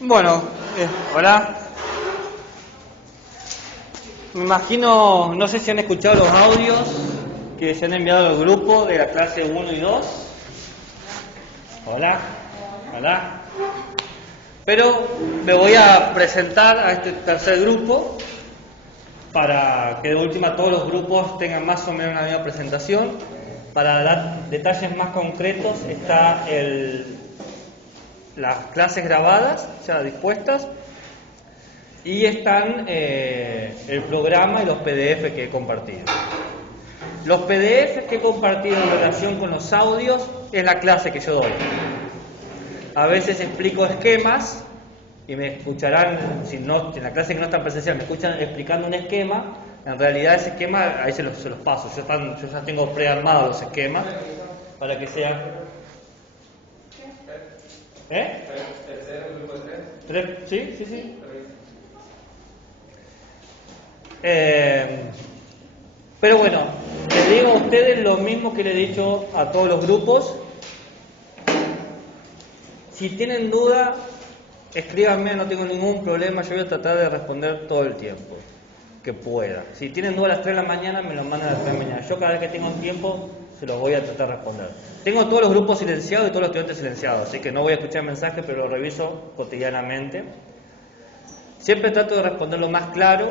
Bueno, hola. Me imagino, no sé si han escuchado los audios que se han enviado al grupo de la clase 1 y 2. Hola, hola. Pero me voy a presentar a este tercer grupo para que de última todos los grupos tengan más o menos la misma presentación. Para dar detalles más concretos está las clases grabadas, ya dispuestas, y están el programa y los PDF que he compartido. Los PDF que he compartido en relación con los audios es la clase que yo doy. A veces explico esquemas y me escucharán, si en la clase que no está presencial, me escuchan explicando un esquema. En realidad ese esquema ahí se los paso. Yo ya tengo prearmados los esquemas para que sea... ¿Tres? Sí. Pero bueno, les digo a ustedes lo mismo que le he dicho a todos los grupos. Si tienen duda, escríbanme, no tengo ningún problema, yo voy a tratar de responder todo el tiempo que pueda. Si tienen duda a las 3 de la mañana, me lo mandan a las 3 de la mañana. Yo cada vez que tengo un tiempo, se los voy a tratar de responder. Tengo todos los grupos silenciados y todos los estudiantes silenciados, así que no voy a escuchar mensajes, pero lo reviso cotidianamente. Siempre trato de responder lo más claro,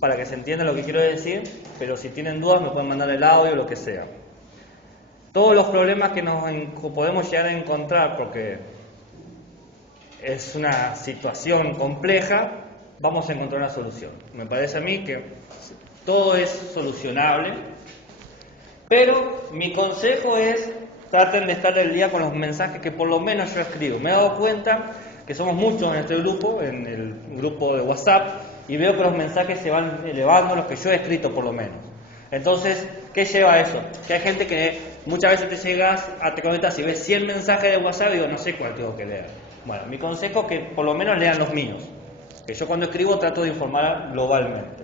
para que se entienda lo que quiero decir, pero si tienen dudas me pueden mandar el audio o lo que sea. Todos los problemas que nos podemos llegar a encontrar, porque es una situación compleja, vamos a encontrar una solución. Me parece a mí que todo es solucionable, pero mi consejo es traten de estar al día con los mensajes que por lo menos yo escribo. Me he dado cuenta que somos muchos en este grupo, en el grupo de WhatsApp, y veo que los mensajes se van elevando, los que yo he escrito por lo menos. Entonces, ¿qué lleva a eso? Que hay gente que muchas veces te conectas y ves 100 mensajes de WhatsApp y digo, no sé cuál tengo que leer. Bueno, mi consejo es que por lo menos lean los míos, que yo cuando escribo trato de informar globalmente.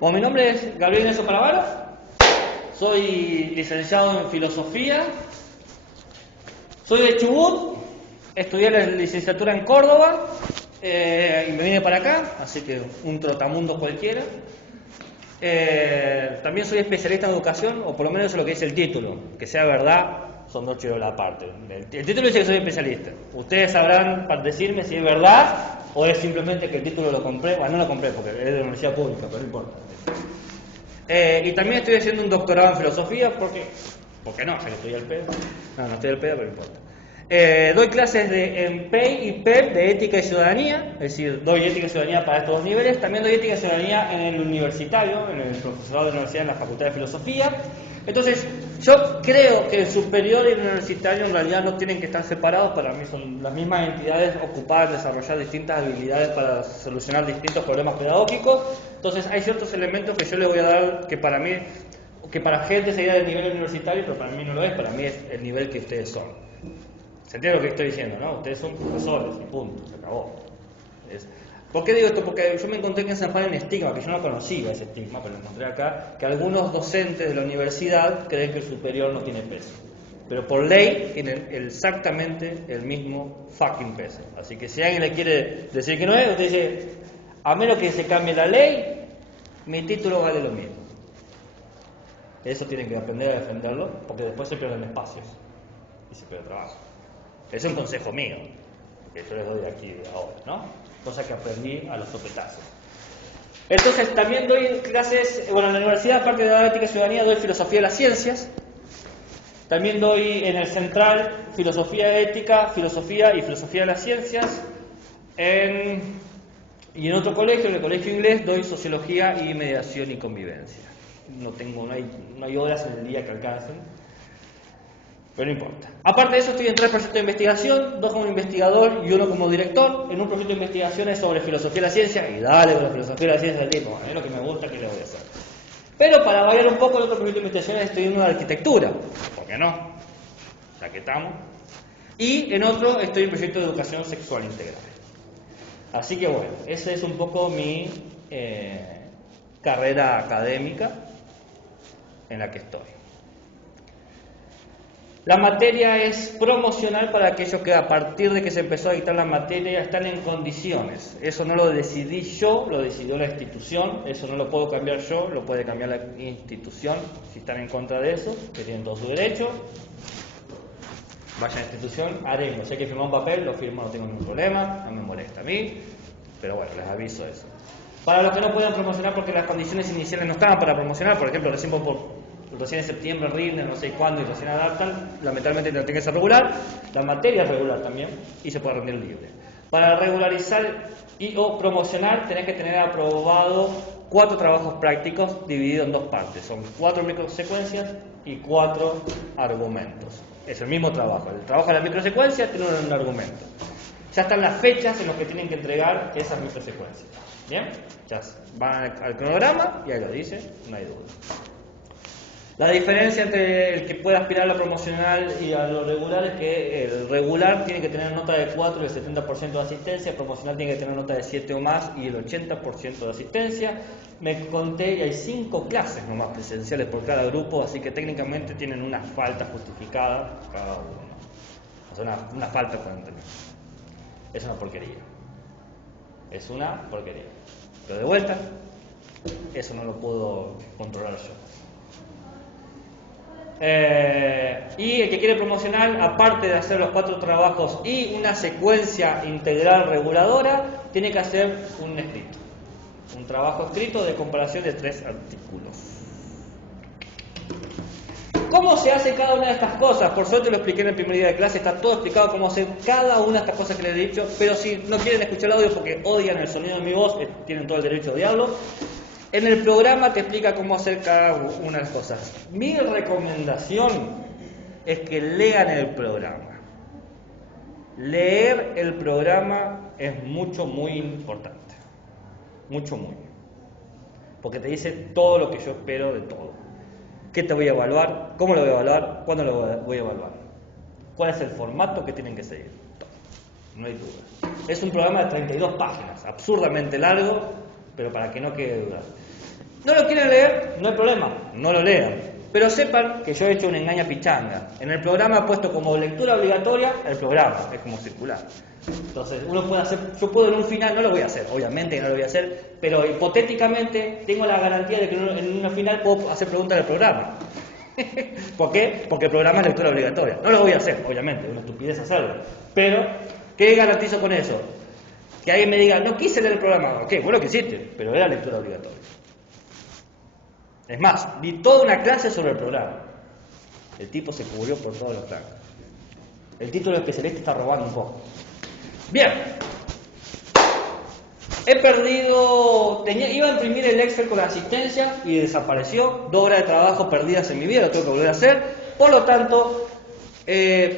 Bueno, mi nombre es Gabriel Neso Palavara, soy licenciado en Filosofía, soy de Chubut, estudié la licenciatura en Córdoba y me vine para acá, así que un trotamundo cualquiera. También soy especialista en educación, o por lo menos eso es lo que dice el título, que sea verdad, son dos chirolas aparte. El título dice que soy especialista. Ustedes sabrán decirme si es verdad o es simplemente que el título lo compré. Bueno, no lo compré porque es de la universidad pública, pero no importa. Y también estoy haciendo un doctorado en filosofía porque no, ya que estoy al pedo. No estoy al pedo, pero no importa. Doy clases en PEI y PEP de ética y ciudadanía, es decir, doy ética y ciudadanía para estos dos niveles. También doy ética y ciudadanía en el universitario, en el profesorado de la universidad, en la Facultad de Filosofía. Entonces, yo creo que el superior y el universitario en realidad no tienen que estar separados. Para mí son las mismas entidades ocupadas en desarrollar distintas habilidades para solucionar distintos problemas pedagógicos. Entonces, hay ciertos elementos que yo le voy a dar que para mí, que para gente sería del nivel universitario, pero para mí no lo es, para mí es el nivel que ustedes son. ¿Se entiende lo que estoy diciendo, no? Ustedes son profesores y punto, se acabó. ¿Por qué digo esto? Porque yo me encontré que en San Juan hay un estigma, que yo no conocía ese estigma, pero lo encontré acá, que algunos docentes de la universidad creen que el superior no tiene peso. Pero por ley tienen exactamente el mismo fucking peso. Así que si alguien le quiere decir que no es, usted dice, a menos que se cambie la ley, mi título vale lo mismo. Eso tienen que aprender a defenderlo, porque después se pierden espacios y se pierde trabajo. Es un consejo mío, que yo les doy aquí ahora, ¿no? Cosa que aprendí a los sopetazos. Entonces, también doy clases, en la universidad, aparte de dar ética y ciudadanía, doy filosofía de las ciencias. También doy en el central filosofía ética, filosofía y filosofía de las ciencias. Y en otro colegio, en el colegio inglés, doy sociología y mediación y convivencia. No hay horas en el día que alcancen. Pero no importa. Aparte de eso, estoy en 3 proyectos de investigación, 2 como investigador y 1 como director. En un proyecto de investigación es sobre filosofía de la ciencia, y dale con la filosofía de la ciencia del tipo, a mí lo que me gusta, que le voy a hacer. Pero para variar un poco, el otro proyecto de investigación estoy en uno de arquitectura, ¿por qué no? Ya que estamos. Y en otro estoy en proyecto de educación sexual integral. Así que bueno, esa es un poco mi carrera académica en la que estoy. La materia es promocional para aquellos que a partir de que se empezó a dictar la materia están en condiciones. Eso no lo decidí yo, lo decidió la institución, eso no lo puedo cambiar yo, lo puede cambiar la institución. Si están en contra de eso, que tienen todo su derecho, vayan a la institución, haremos. Si hay que firmar un papel, lo firmo, no tengo ningún problema, no me molesta a mí, pero bueno, les aviso eso. Para los que no puedan promocionar porque las condiciones iniciales no estaban para promocionar, por ejemplo, recién en septiembre rinden, no sé cuándo, y recién adaptan, lamentablemente tiene que ser regular, la materia es regular también, y se puede rendir libre. Para regularizar o promocionar tenés que tener aprobado 4 trabajos prácticos divididos en 2 partes, son 4 microsecuencias y 4 argumentos. Es el mismo trabajo, el trabajo de la microsecuencia tiene un argumento. Ya están las fechas en las que tienen que entregar esas microsecuencias. ¿Bien? Ya van al cronograma y ahí lo dice, no hay duda. La diferencia entre el que puede aspirar a lo promocional y a lo regular es que el regular tiene que tener nota de 4 y el 70% de asistencia, el promocional tiene que tener nota de 7 o más y el 80% de asistencia. Me conté y hay 5 clases nomás presenciales por cada grupo, así que técnicamente tienen una falta justificada cada uno. O sea, una falta con entender. Es una porquería. Es una porquería. Pero de vuelta, eso no lo puedo controlar yo. Y el que quiere promocionar, aparte de hacer los 4 trabajos y una secuencia integral reguladora, tiene que hacer un escrito. Un trabajo escrito de comparación de 3 artículos. ¿Cómo se hace cada una de estas cosas? Por suerte lo expliqué en el primer día de clase, está todo explicado cómo hacer cada una de estas cosas que les he dicho, pero si no quieren escuchar el audio porque odian el sonido de mi voz, tienen todo el derecho a odiarlo. En el programa te explica cómo hacer cada una de las cosas. Mi recomendación es que lean el programa. Leer el programa es muy importante. Muy. Porque te dice todo lo que yo espero de todo. ¿Qué te voy a evaluar? ¿Cómo lo voy a evaluar? ¿Cuándo lo voy a evaluar? ¿Cuál es el formato que tienen que seguir? No hay duda. Es un programa de 32 páginas, absurdamente largo, pero para que no quede duda. ¿No lo quieren leer? No hay problema, no lo lean. Pero sepan que yo he hecho una engaña pichanga. En el programa he puesto como lectura obligatoria el programa, es como circular. Entonces, uno puede hacer, yo puedo en un final, no lo voy a hacer, obviamente que no lo voy a hacer, pero hipotéticamente tengo la garantía de que en una final puedo hacer preguntas del programa. ¿Por qué? Porque el programa es lectura obligatoria. No lo voy a hacer, obviamente, es una estupidez hacerlo. Pero, ¿qué garantizo con eso? Que alguien me diga, no quise leer el programa. Ok, vos lo quisiste, pero era lectura obligatoria. Es más, di toda una clase sobre el programa. El tipo se cubrió por todos los planos. El título de especialista está robando un poco. Bien. He perdido... iba a imprimir el Excel con asistencia y desapareció. 2 horas de trabajo perdidas en mi vida, lo tengo que volver a hacer. Por lo tanto,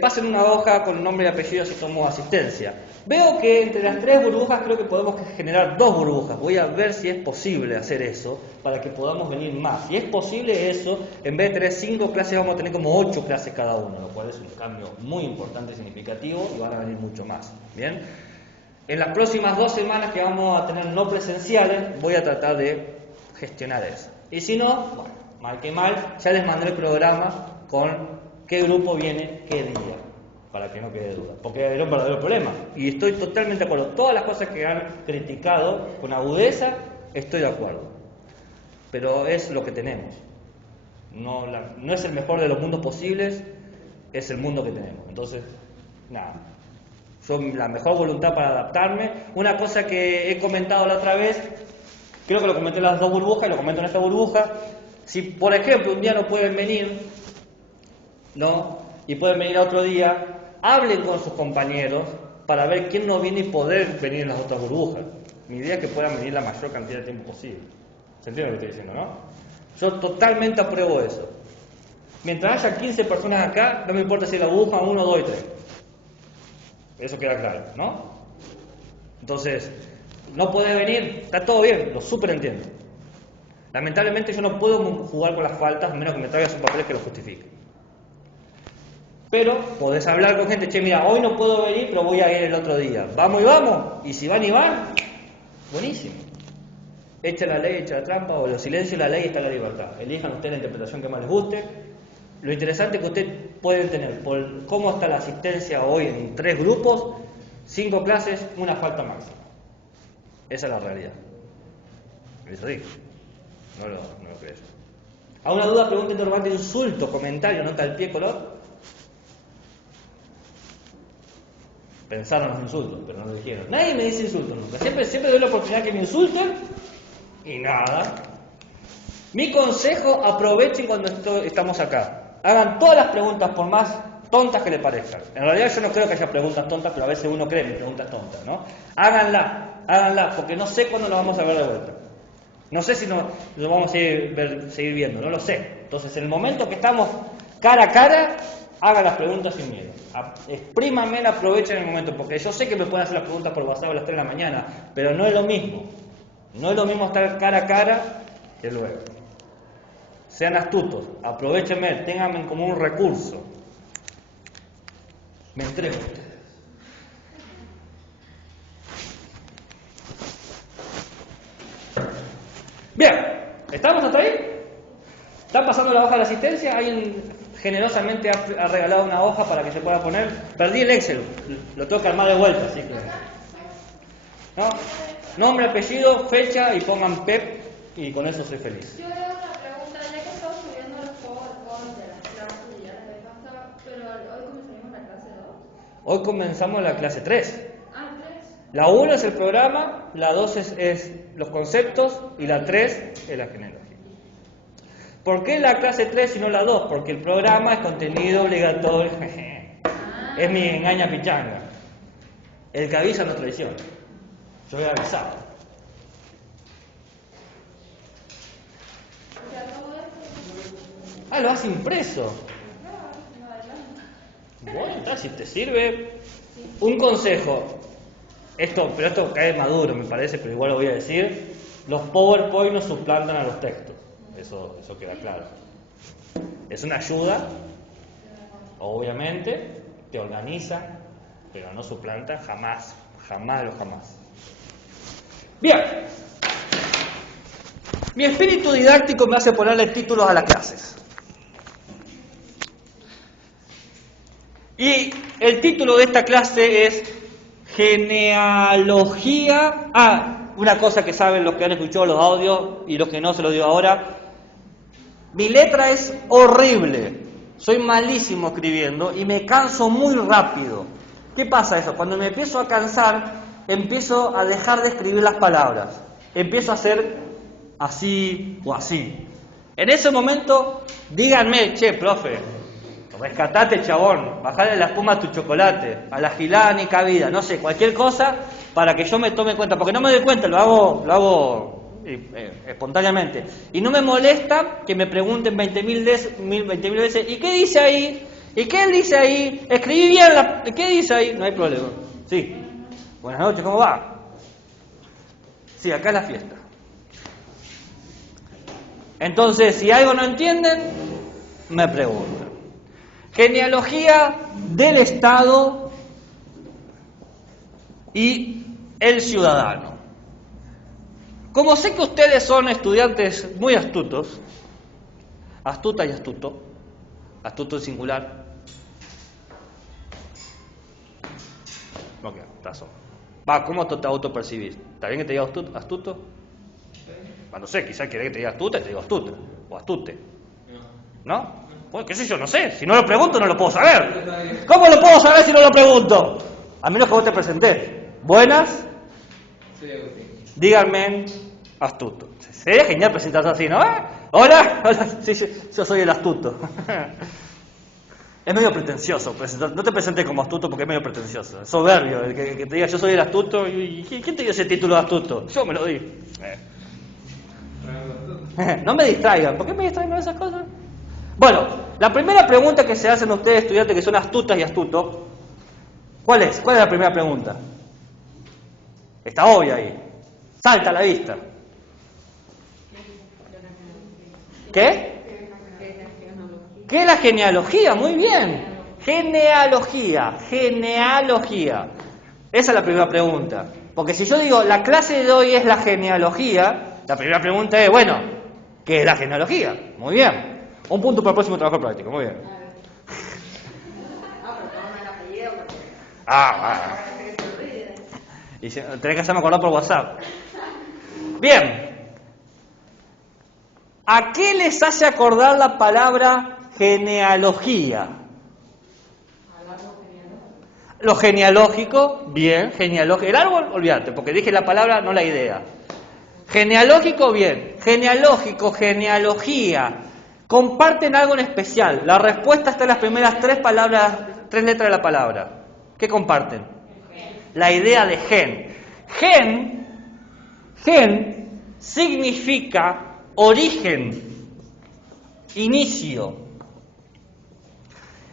pasen una hoja con nombre y apellido si tomo asistencia. Veo que entre las 3 burbujas creo que podemos generar 2 burbujas. Voy a ver si es posible hacer eso para que podamos venir más. Si es posible eso, en vez de tener 5 clases vamos a tener como 8 clases cada uno, lo cual es un cambio muy importante y significativo y van a venir mucho más. Bien. En las próximas 2 semanas que vamos a tener no presenciales, voy a tratar de gestionar eso. Y si no, bueno, mal que mal, ya les mandé el programa con qué grupo viene, qué día, para que no quede duda. Porque era un verdadero problema. Y estoy totalmente de acuerdo. Todas las cosas que han criticado con agudeza, estoy de acuerdo. Pero es lo que tenemos. No es el mejor de los mundos posibles, es el mundo que tenemos. Entonces, nada. Son la mejor voluntad para adaptarme. Una cosa que he comentado la otra vez, creo que lo comenté en las 2 burbujas y lo comento en esta burbuja. Si, por ejemplo, un día no pueden venir, ¿no? Y pueden venir a otro día, hablen con sus compañeros para ver quién no viene y poder venir en las otras burbujas. Mi idea es que puedan venir la mayor cantidad de tiempo posible. ¿Se entiende lo que estoy diciendo, no? Yo totalmente apruebo eso. Mientras haya 15 personas acá, no me importa si la burbuja 1, 2 y 3. Eso queda claro, ¿no? Entonces, no puede venir, está todo bien, lo súper entiendo. Lamentablemente yo no puedo jugar con las faltas, a menos que me traigas un papel que lo justifique. Pero podés hablar con gente, che, mira, hoy no puedo venir, pero voy a ir el otro día. Vamos y vamos, y si van y van, buenísimo. Echa la ley, echa la trampa, o los silencios, la ley está la libertad. Elijan ustedes la interpretación que más les guste. lo interesante que usted puede tener por cómo está la asistencia hoy en 3 grupos, 5 clases, una falta máxima. Esa es la realidad. Eso sí, no lo crees. ¿A una duda? Pregunta interrogante, insulto, comentario, nota al pie, color. Pensaron los insultos, pero no lo dijeron. Nadie me dice insultos nunca. Siempre doy la oportunidad que me insulten y nada. Mi consejo, aprovechen cuando estamos acá. Hagan todas las preguntas, por más tontas que le parezcan. En realidad yo no creo que haya preguntas tontas, pero a veces uno cree en preguntas tontas, ¿no? Háganla, porque no sé cuándo lo vamos a ver de vuelta. No sé si lo vamos a seguir viendo, no lo sé. Entonces, en el momento que estamos cara a cara, hagan las preguntas sin miedo. Exprímanme, aprovechen el momento, porque yo sé que me pueden hacer las preguntas por WhatsApp a las 3 de la mañana, pero no es lo mismo. No es lo mismo estar cara a cara que luego. Sean astutos, aprovechenme, ténganme como un recurso. Me entrego a ustedes. Bien, ¿estamos hasta ahí? ¿Están pasando la hoja de la asistencia? Alguien generosamente ha regalado una hoja para que se pueda poner. Perdí el Excel, lo tengo que armar de vuelta, así que... ¿no? Nombre, apellido, fecha y pongan PEP y con eso soy feliz. Yo tengo una pregunta, ya que estamos subiendo los PowerPoint de las clases y ya les pasa, pero hoy comenzamos la clase 2. Hoy comenzamos la clase 3. Ah, 3. La 1 es el programa, la 2 es los conceptos y la 3 es la genealogía. ¿Por qué la clase 3 y no la 2? Porque el programa es contenido obligatorio. Es mi engaña pichanga. El que avisa no traiciona. Yo voy a avisar. O sea, todo esto. Ah, lo has impreso. Bueno, si te sirve. Un consejo. Pero esto cae maduro, me parece, pero igual lo voy a decir. Los PowerPoint no suplantan a los textos. Eso queda claro. Es una ayuda, obviamente, te organiza, pero no suplanta jamás. Bien. Mi espíritu didáctico me hace ponerle títulos a las clases. Y el título de esta clase es Genealogía. Una cosa que saben los que han escuchado los audios y los que no se los digo ahora. Mi letra es horrible. Soy malísimo escribiendo y me canso muy rápido. ¿Qué pasa eso? Cuando me empiezo a cansar, empiezo a dejar de escribir las palabras. Empiezo a hacer así o así. En ese momento, díganme, che, profe, rescatate, chabón, bajale la espuma a tu chocolate, a la gilada ni cabida, no sé, cualquier cosa para que yo me tome cuenta, porque no me doy cuenta, lo hago espontáneamente. Y no me molesta que me pregunten 20.000 veces, ¿y qué dice ahí? ¿Y qué dice ahí? Escribí bien, ¿qué dice ahí? No hay problema. Sí. Buenas noches, ¿cómo va? Sí, acá es la fiesta. Entonces, si algo no entienden, me preguntan. Genealogía del Estado y el ciudadano. Como sé que ustedes son estudiantes muy astutos, astuta y astuto en singular. Ok, razón. ¿Cómo te autopercibís? ¿Está bien que te diga astuto? No sé, quizás querés que te diga astuta y te digo astuta o astute. ¿No? Pues qué sé yo, no sé. Si no lo pregunto no lo puedo saber. ¿Cómo lo puedo saber si no lo pregunto? A menos que vos te presentés. Buenas. Soy Agustín. Díganme astuto. Sería genial presentarse así, ¿no? Hola. Sí, yo soy el astuto. Es medio pretencioso presentar. No te presentes como astuto porque es medio pretencioso. Es soberbio el que te diga yo soy el astuto. ¿Y quién te dio ese título de astuto? Yo me lo di. No me distraigan. ¿Por qué me distraen con esas cosas? Bueno, la primera pregunta que se hacen ustedes, estudiantes que son astutas y astutos, ¿cuál es? ¿Cuál es la primera pregunta? Está obvia ahí. Salta a la vista. ¿Qué? ¿Qué es la genealogía? Muy bien. Genealogía. Esa es la primera pregunta. Porque si yo digo, la clase de hoy es la genealogía, la primera pregunta es, bueno, ¿qué es la genealogía? Muy bien. Un punto para el próximo trabajo práctico, muy bien. No, pero toma el apellido porque Ah, parece que se olvide. y tenés que hacerme acordar por WhatsApp. Bien. ¿A qué les hace acordar la palabra genealogía? Lo genealógico, bien, genealógico. El árbol, olvídate, porque dije la palabra, no la idea. Genealógico, bien. Genealógico, genealogía. Comparten algo en especial. La respuesta está en las primeras tres letras de la palabra. ¿Qué comparten? La idea de gen. Gen significa origen, inicio.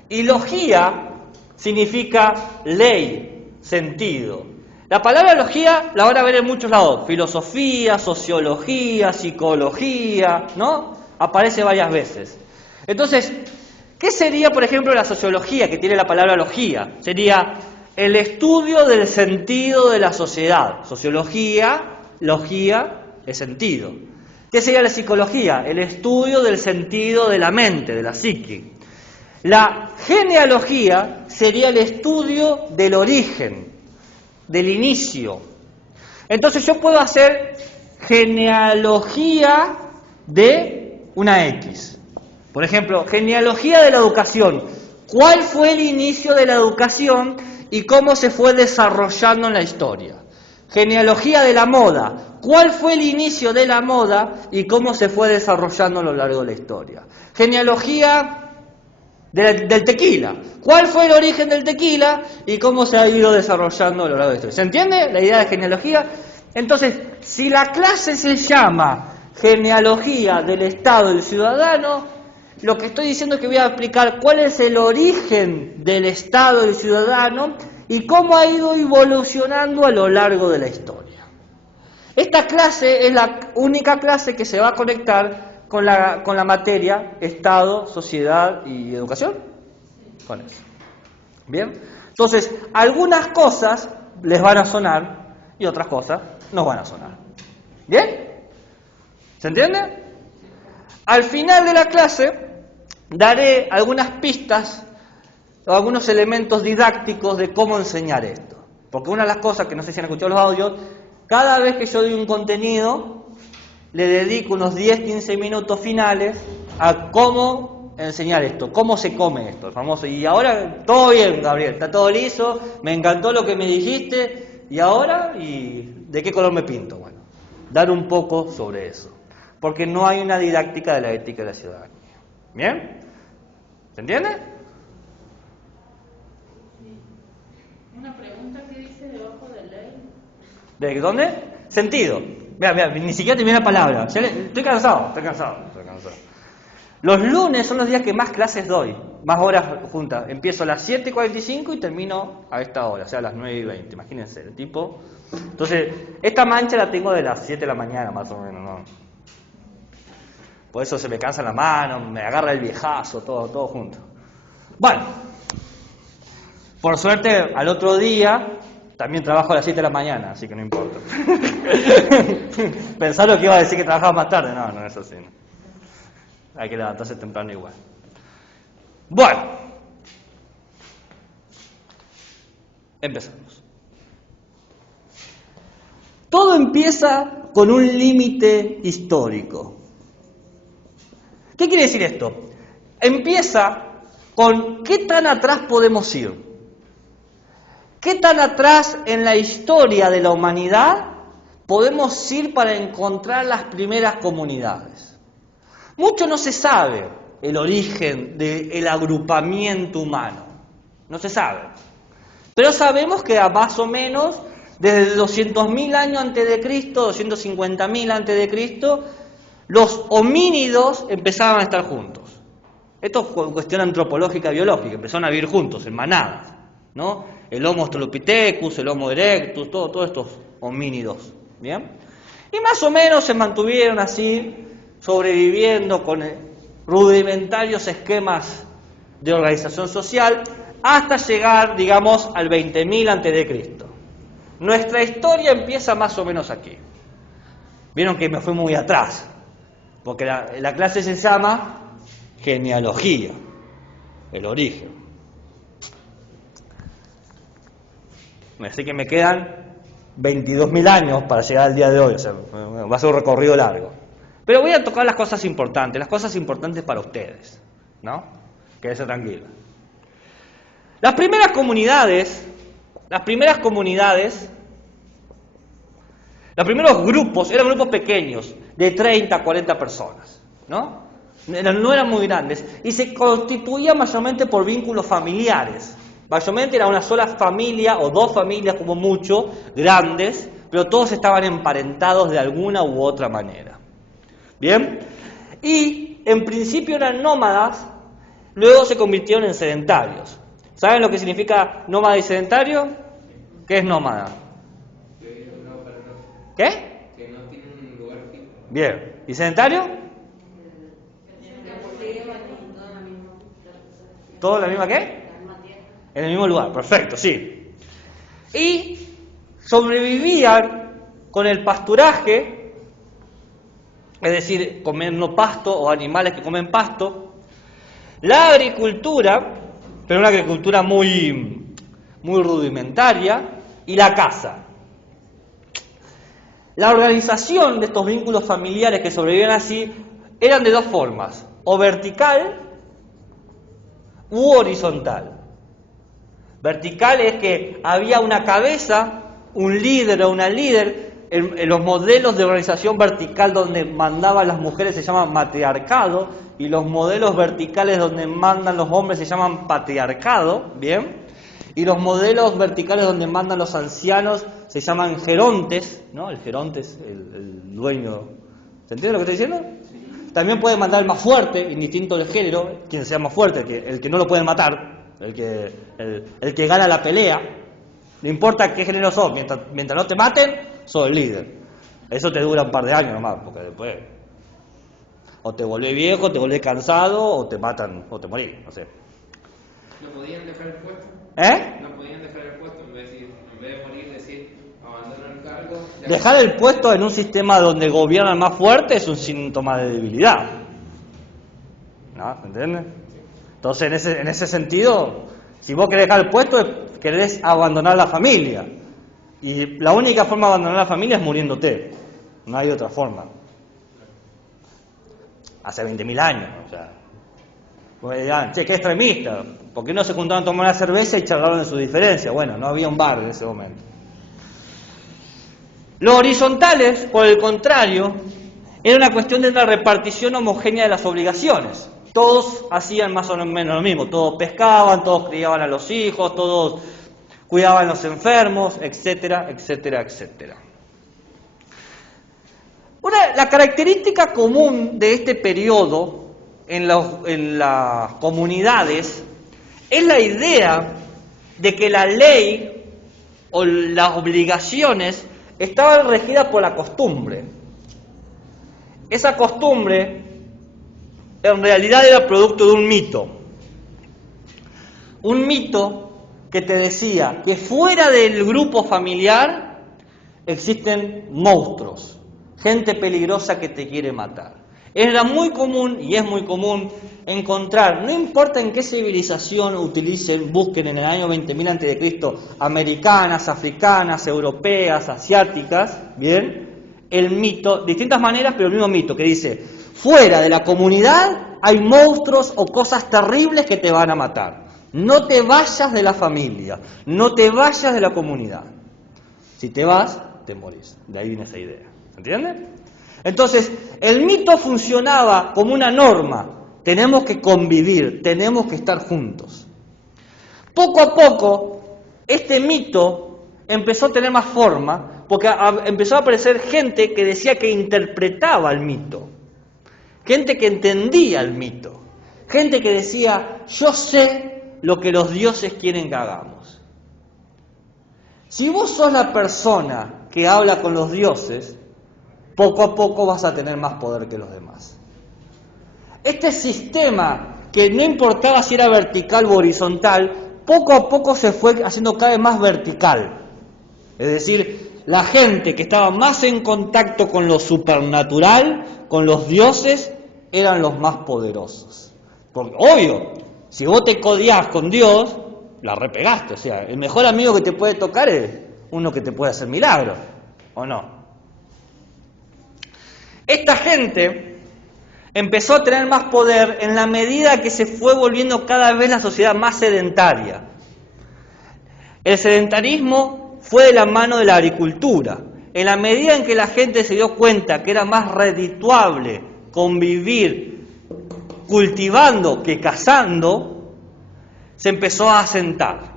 Y logía significa ley, sentido. La palabra logía la van a ver en muchos lados. Filosofía, sociología, psicología, ¿no? Aparece varias veces. Entonces, ¿qué sería, por ejemplo, la sociología que tiene la palabra logía? Sería el estudio del sentido de la sociedad. Sociología, logía, es sentido. ¿Qué sería la psicología? El estudio del sentido de la mente, de la psique. La genealogía sería el estudio del origen, del inicio. Entonces yo puedo hacer genealogía de una X. Por ejemplo, genealogía de la educación. ¿Cuál fue el inicio de la educación y cómo se fue desarrollando en la historia? Genealogía de la moda. ¿Cuál fue el inicio de la moda y cómo se fue desarrollando a lo largo de la historia? Genealogía del tequila. ¿Cuál fue el origen del tequila y cómo se ha ido desarrollando a lo largo de la historia? ¿Se entiende la idea de genealogía? Entonces, si la clase se llama genealogía del Estado y del ciudadano, lo que estoy diciendo es que voy a explicar cuál es el origen del Estado y del ciudadano y cómo ha ido evolucionando a lo largo de la historia. Esta clase es la única clase que se va a conectar con la materia Estado, sociedad y educación. Con eso. Bien. Entonces, algunas cosas les van a sonar y otras cosas no van a sonar. ¿Bien? ¿Se entiende? Al final de la clase daré algunas pistas o algunos elementos didácticos de cómo enseñar esto. Porque una de las cosas que no sé si han escuchado los audios, cada vez que yo doy un contenido, le dedico unos 10-15 minutos finales a cómo enseñar esto, cómo se come esto, el famoso. Y ahora, todo bien, Gabriel, está todo liso, me encantó lo que me dijiste, y ahora, ¿y de qué color me pinto? Bueno, dar un poco sobre eso, porque no hay una didáctica de la ética de la ciudadanía. ¿Bien? ¿Se entiende? Una pregunta, ¿qué dice debajo de ley? ¿De dónde? Sentido. Mira, ni siquiera terminé la palabra. Estoy cansado. Los lunes son los días que más clases doy, más horas juntas. Empiezo a las 7:45 y termino a esta hora, o sea, a las 9:20. Imagínense, el tipo. Entonces, esta mancha la tengo de las 7 de la mañana, más o menos, ¿no? Por eso se me cansa la mano, me agarra el viejazo, todo junto. Bueno, por suerte, al otro día también trabajo a las 7 de la mañana, así que no importa. Pensaron que iba a decir que trabajaba más tarde. No es así. No. Hay que levantarse temprano igual. Bueno, empezamos. Todo empieza con un límite histórico. ¿Qué quiere decir esto? Empieza con qué tan atrás podemos ir. ¿Qué tan atrás en la historia de la humanidad podemos ir para encontrar las primeras comunidades? Mucho no se sabe el origen del agrupamiento humano. No se sabe. Pero sabemos que a más o menos desde 200.000 años antes de Cristo, 250.000 antes de Cristo, los homínidos empezaban a estar juntos. Esto es cuestión antropológica y biológica. Empezaron a vivir juntos, en manadas, ¿no? El Homo australopithecus, el Homo erectus, todos estos homínidos, ¿bien? Y más o menos se mantuvieron así, sobreviviendo con rudimentarios esquemas de organización social, hasta llegar, digamos, al 20.000 a.C. Nuestra historia empieza más o menos aquí. Vieron que me fui muy atrás, porque la clase se llama genealogía, el origen. Así que me quedan 22.000 años para llegar al día de hoy, o sea, va a ser un recorrido largo. Pero voy a tocar las cosas importantes para ustedes, ¿no? Quédense tranquilos. Los primeros grupos, eran grupos pequeños, de 30 a 40 personas, ¿no? No eran muy grandes, y se constituían mayormente por vínculos familiares. Mayormente era una sola familia, o dos familias como mucho, grandes, pero todos estaban emparentados de alguna u otra manera. ¿Bien? Y en principio eran nómadas, luego se convirtieron en sedentarios. ¿Saben lo que significa nómada y sedentario? ¿Qué es nómada? ¿Qué? Que no tiene un lugar fijo. Bien. ¿Y sedentario? ¿Todo en la misma qué? En el mismo lugar, perfecto, sí. Y sobrevivían con el pasturaje, es decir, comiendo pasto o animales que comen pasto, la agricultura, pero una agricultura muy rudimentaria, y la caza. La organización de estos vínculos familiares que sobreviven así eran de dos formas, o vertical u horizontal. Vertical es que había una cabeza, un líder o una líder. En los modelos de organización vertical donde mandaban las mujeres se llaman matriarcado, y los modelos verticales donde mandan los hombres se llaman patriarcado, ¿bien? Y los modelos verticales donde mandan los ancianos se llaman gerontes, ¿no? El geronte es el dueño. ¿Se entiende lo que estoy diciendo? También puede mandar el más fuerte, indistinto del género, quien sea más fuerte, el que no lo pueden matar, el que gana la pelea. No importa qué género sos, mientras no te maten, sos el líder. Eso te dura un par de años nomás, porque después o te volvés viejo, te volvés cansado, o te matan, o te morís, no sé. ¿No podían dejar el puesto? No podían dejar el puesto, en vez de morir, decir, abandonar el cargo. Dejar el puesto en un sistema donde gobiernan más fuerte es un síntoma de debilidad. ¿No? ¿Entiendes? Entonces, en ese sentido, si vos querés dejar el puesto, querés abandonar la familia. Y la única forma de abandonar la familia es muriéndote. No hay otra forma. Hace 20.000 años, o sea. Pues dirán, che, qué extremista. ¿Por qué no se juntaron a tomar una cerveza y charlaron de su diferencia? Bueno, no había un bar en ese momento. Los horizontales, por el contrario, era una cuestión de una repartición homogénea de las obligaciones. Todos hacían más o menos lo mismo. Todos pescaban, todos criaban a los hijos, todos cuidaban a los enfermos, etcétera, etcétera, etcétera. La característica común de este periodo en las comunidades es la idea de que la ley o las obligaciones estaban regidas por la costumbre. Esa costumbre en realidad era producto de un mito. Un mito que te decía que fuera del grupo familiar existen monstruos, gente peligrosa que te quiere matar. Era muy común, y es muy común, encontrar, no importa en qué civilización busquen en el año 20.000 a.C., americanas, africanas, europeas, asiáticas, ¿bien? El mito, distintas maneras, pero el mismo mito, que dice, fuera de la comunidad hay monstruos o cosas terribles que te van a matar. No te vayas de la familia, no te vayas de la comunidad. Si te vas, te morís. De ahí viene esa idea. ¿Entiendes? Entonces, el mito funcionaba como una norma. Tenemos que convivir, tenemos que estar juntos. Poco a poco, este mito empezó a tener más forma, porque empezó a aparecer gente que decía que interpretaba el mito. Gente que entendía el mito. Gente que decía, yo sé lo que los dioses quieren que hagamos. Si vos sos la persona que habla con los dioses, poco a poco vas a tener más poder que los demás. Este sistema, que no importaba si era vertical o horizontal, poco a poco se fue haciendo cada vez más vertical. Es decir, la gente que estaba más en contacto con lo supernatural, con los dioses, eran los más poderosos. Porque, obvio, si vos te codiás con Dios, la repegaste. O sea, el mejor amigo que te puede tocar es uno que te puede hacer milagros, ¿o no? Esta gente empezó a tener más poder en la medida que se fue volviendo cada vez la sociedad más sedentaria. El sedentarismo fue de la mano de la agricultura. En la medida en que la gente se dio cuenta que era más redituable convivir cultivando que cazando, se empezó a asentar.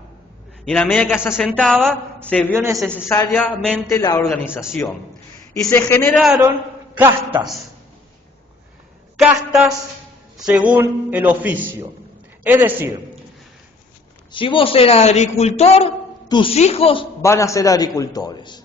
Y en la medida que se asentaba, se vio necesariamente la organización. Y se generaron castas. Castas según el oficio. Es decir, si vos eras agricultor, tus hijos van a ser agricultores.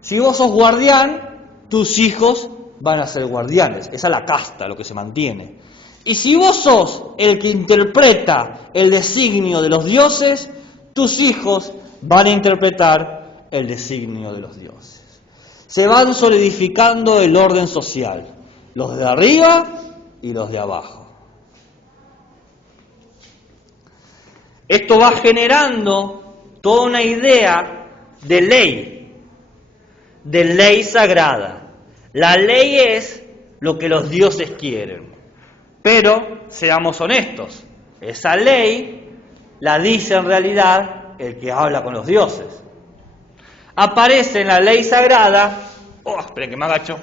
Si vos sos guardián, tus hijos van a ser guardianes. Esa es la casta, lo que se mantiene. Y si vos sos el que interpreta el designio de los dioses, tus hijos van a interpretar el designio de los dioses. Se van solidificando el orden social, los de arriba y los de abajo. Esto va generando toda una idea de ley sagrada. La ley es lo que los dioses quieren. Pero, seamos honestos, esa ley la dice en realidad el que habla con los dioses. Aparece en la ley sagrada, esperen que me agacho,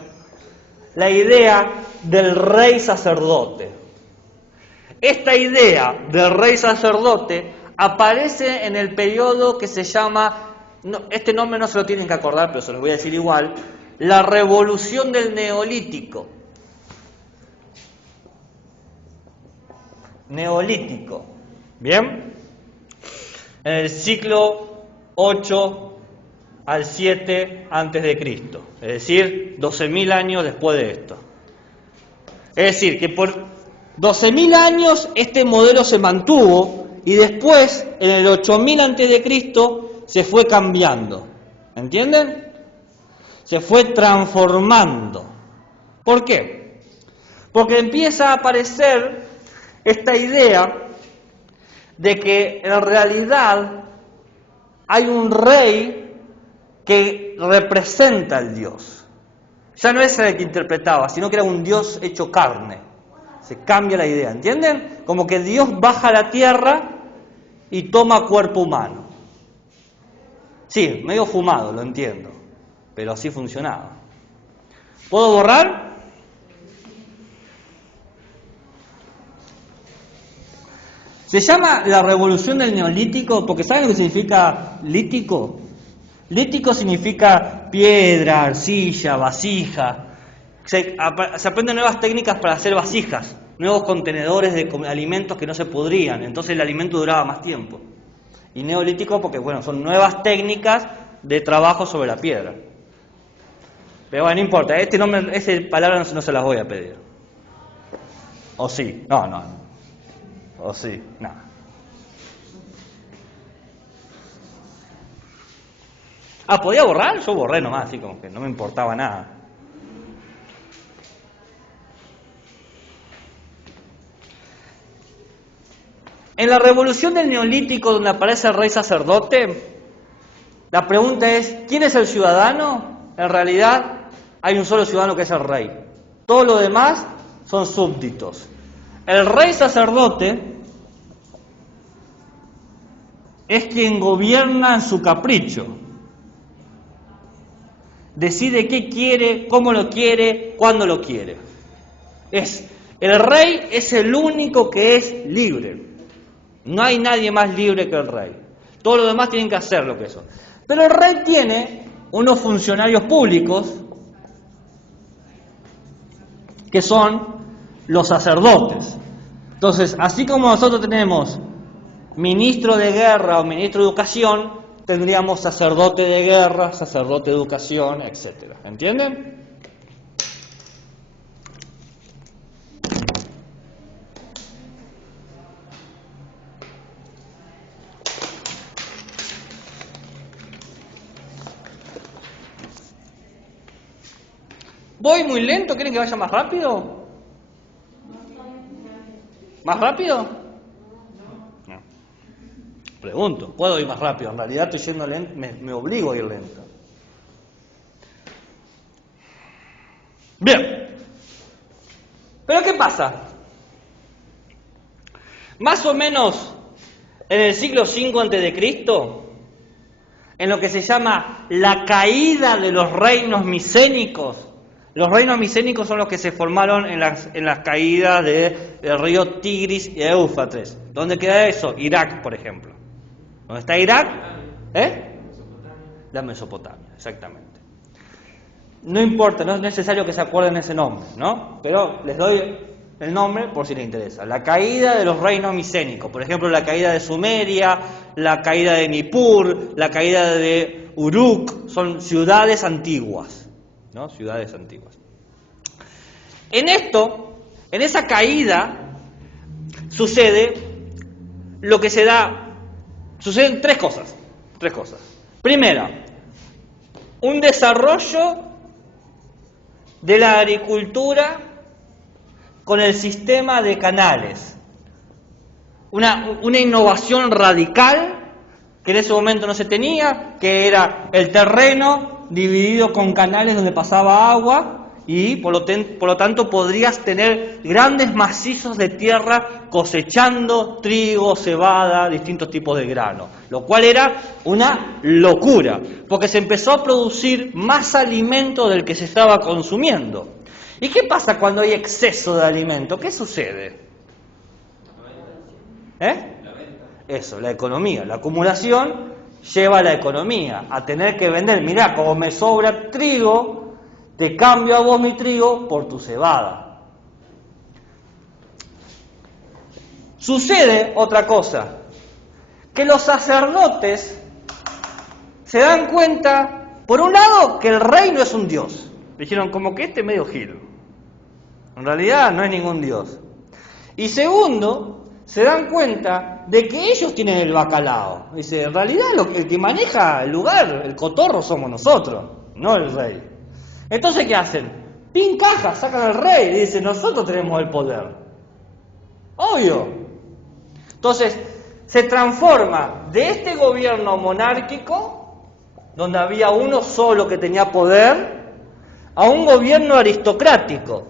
la idea del rey sacerdote. Esta idea del rey sacerdote aparece en el periodo que se llama, este nombre no se lo tienen que acordar, pero se los voy a decir igual, la revolución del Neolítico. Neolítico, ¿bien? En el siglo 8 al 7 antes de Cristo, es decir, 12.000 años después de esto. Es decir, que por 12.000 años este modelo se mantuvo y después, en el 8.000 antes de Cristo, se fue cambiando. ¿Entienden? Se fue transformando. ¿Por qué? Porque empieza a aparecer esta idea de que en realidad hay un rey que representa al Dios. Ya no es el que interpretaba, sino que era un Dios hecho carne. Se cambia la idea, ¿entienden? Como que Dios baja a la tierra y toma cuerpo humano. Sí, medio fumado, lo entiendo, pero así funcionaba. ¿Puedo borrar? Se llama la revolución del Neolítico porque ¿saben lo que significa lítico? Lítico significa piedra, arcilla, vasija. Se aprenden nuevas técnicas para hacer vasijas, nuevos contenedores de alimentos que no se podrían, entonces el alimento duraba más tiempo. Y neolítico porque, bueno, son nuevas técnicas de trabajo sobre la piedra. Pero bueno, no importa, esa palabra no se las voy a pedir. ¿O sí? No. ¿O sí? No. ¿Podía borrar? Yo borré nomás, así como que no me importaba nada. En la revolución del Neolítico, donde aparece el rey sacerdote, la pregunta es, ¿quién es el ciudadano? En realidad, hay un solo ciudadano que es el rey. Todo lo demás son súbditos. El rey sacerdote es quien gobierna en su capricho. Decide qué quiere, cómo lo quiere, cuándo lo quiere. El rey es el único que es libre. No hay nadie más libre que el rey. Todos los demás tienen que hacer lo que eso. Pero el rey tiene unos funcionarios públicos que son los sacerdotes. Entonces, así como nosotros tenemos ministro de guerra o ministro de educación, tendríamos sacerdote de guerra, sacerdote de educación, etc. ¿Entienden? ¿Voy muy lento? ¿Quieren que vaya más rápido? ¿Más rápido? No. Pregunto, ¿puedo ir más rápido? En realidad estoy yendo lento, me obligo a ir lento. Bien. ¿Pero qué pasa? Más o menos en el siglo V a.C., en lo que se llama la caída de los reinos micénicos. Los reinos micénicos son los que se formaron en las caídas del río Tigris y Éufrates. ¿Dónde queda eso? Irak, por ejemplo. ¿Dónde está Irak? La Mesopotamia, exactamente. No importa, no es necesario que se acuerden ese nombre, ¿no? Pero les doy el nombre por si les interesa. La caída de los reinos micénicos, por ejemplo, la caída de Sumeria, la caída de Nippur, la caída de Uruk, son ciudades antiguas, ¿no? Ciudades antiguas. En esa caída, suceden tres cosas. Primera, un desarrollo de la agricultura con el sistema de canales. Una innovación radical que en ese momento no se tenía, que era el terreno dividido con canales donde pasaba agua y por lo tanto podrías tener grandes macizos de tierra cosechando trigo, cebada, distintos tipos de grano, lo cual era una locura, porque se empezó a producir más alimento del que se estaba consumiendo. ¿Y qué pasa cuando hay exceso de alimento? ¿Qué sucede? Eso, la economía, la acumulación lleva a la economía a tener que vender. Mirá, como me sobra trigo, te cambio a vos mi trigo por tu cebada. Sucede otra cosa, que los sacerdotes se dan cuenta, por un lado, que el rey no es un dios. Dijeron, como que este es medio gil. En realidad no es ningún dios. Y segundo, se dan cuenta de que ellos tienen el bacalao. Dice, en realidad el que maneja el lugar, el cotorro, somos nosotros, no el rey. Entonces, ¿qué hacen? Pin caja, sacan al rey y dicen, nosotros tenemos el poder. Obvio. Entonces, se transforma de este gobierno monárquico, donde había uno solo que tenía poder, a un gobierno aristocrático.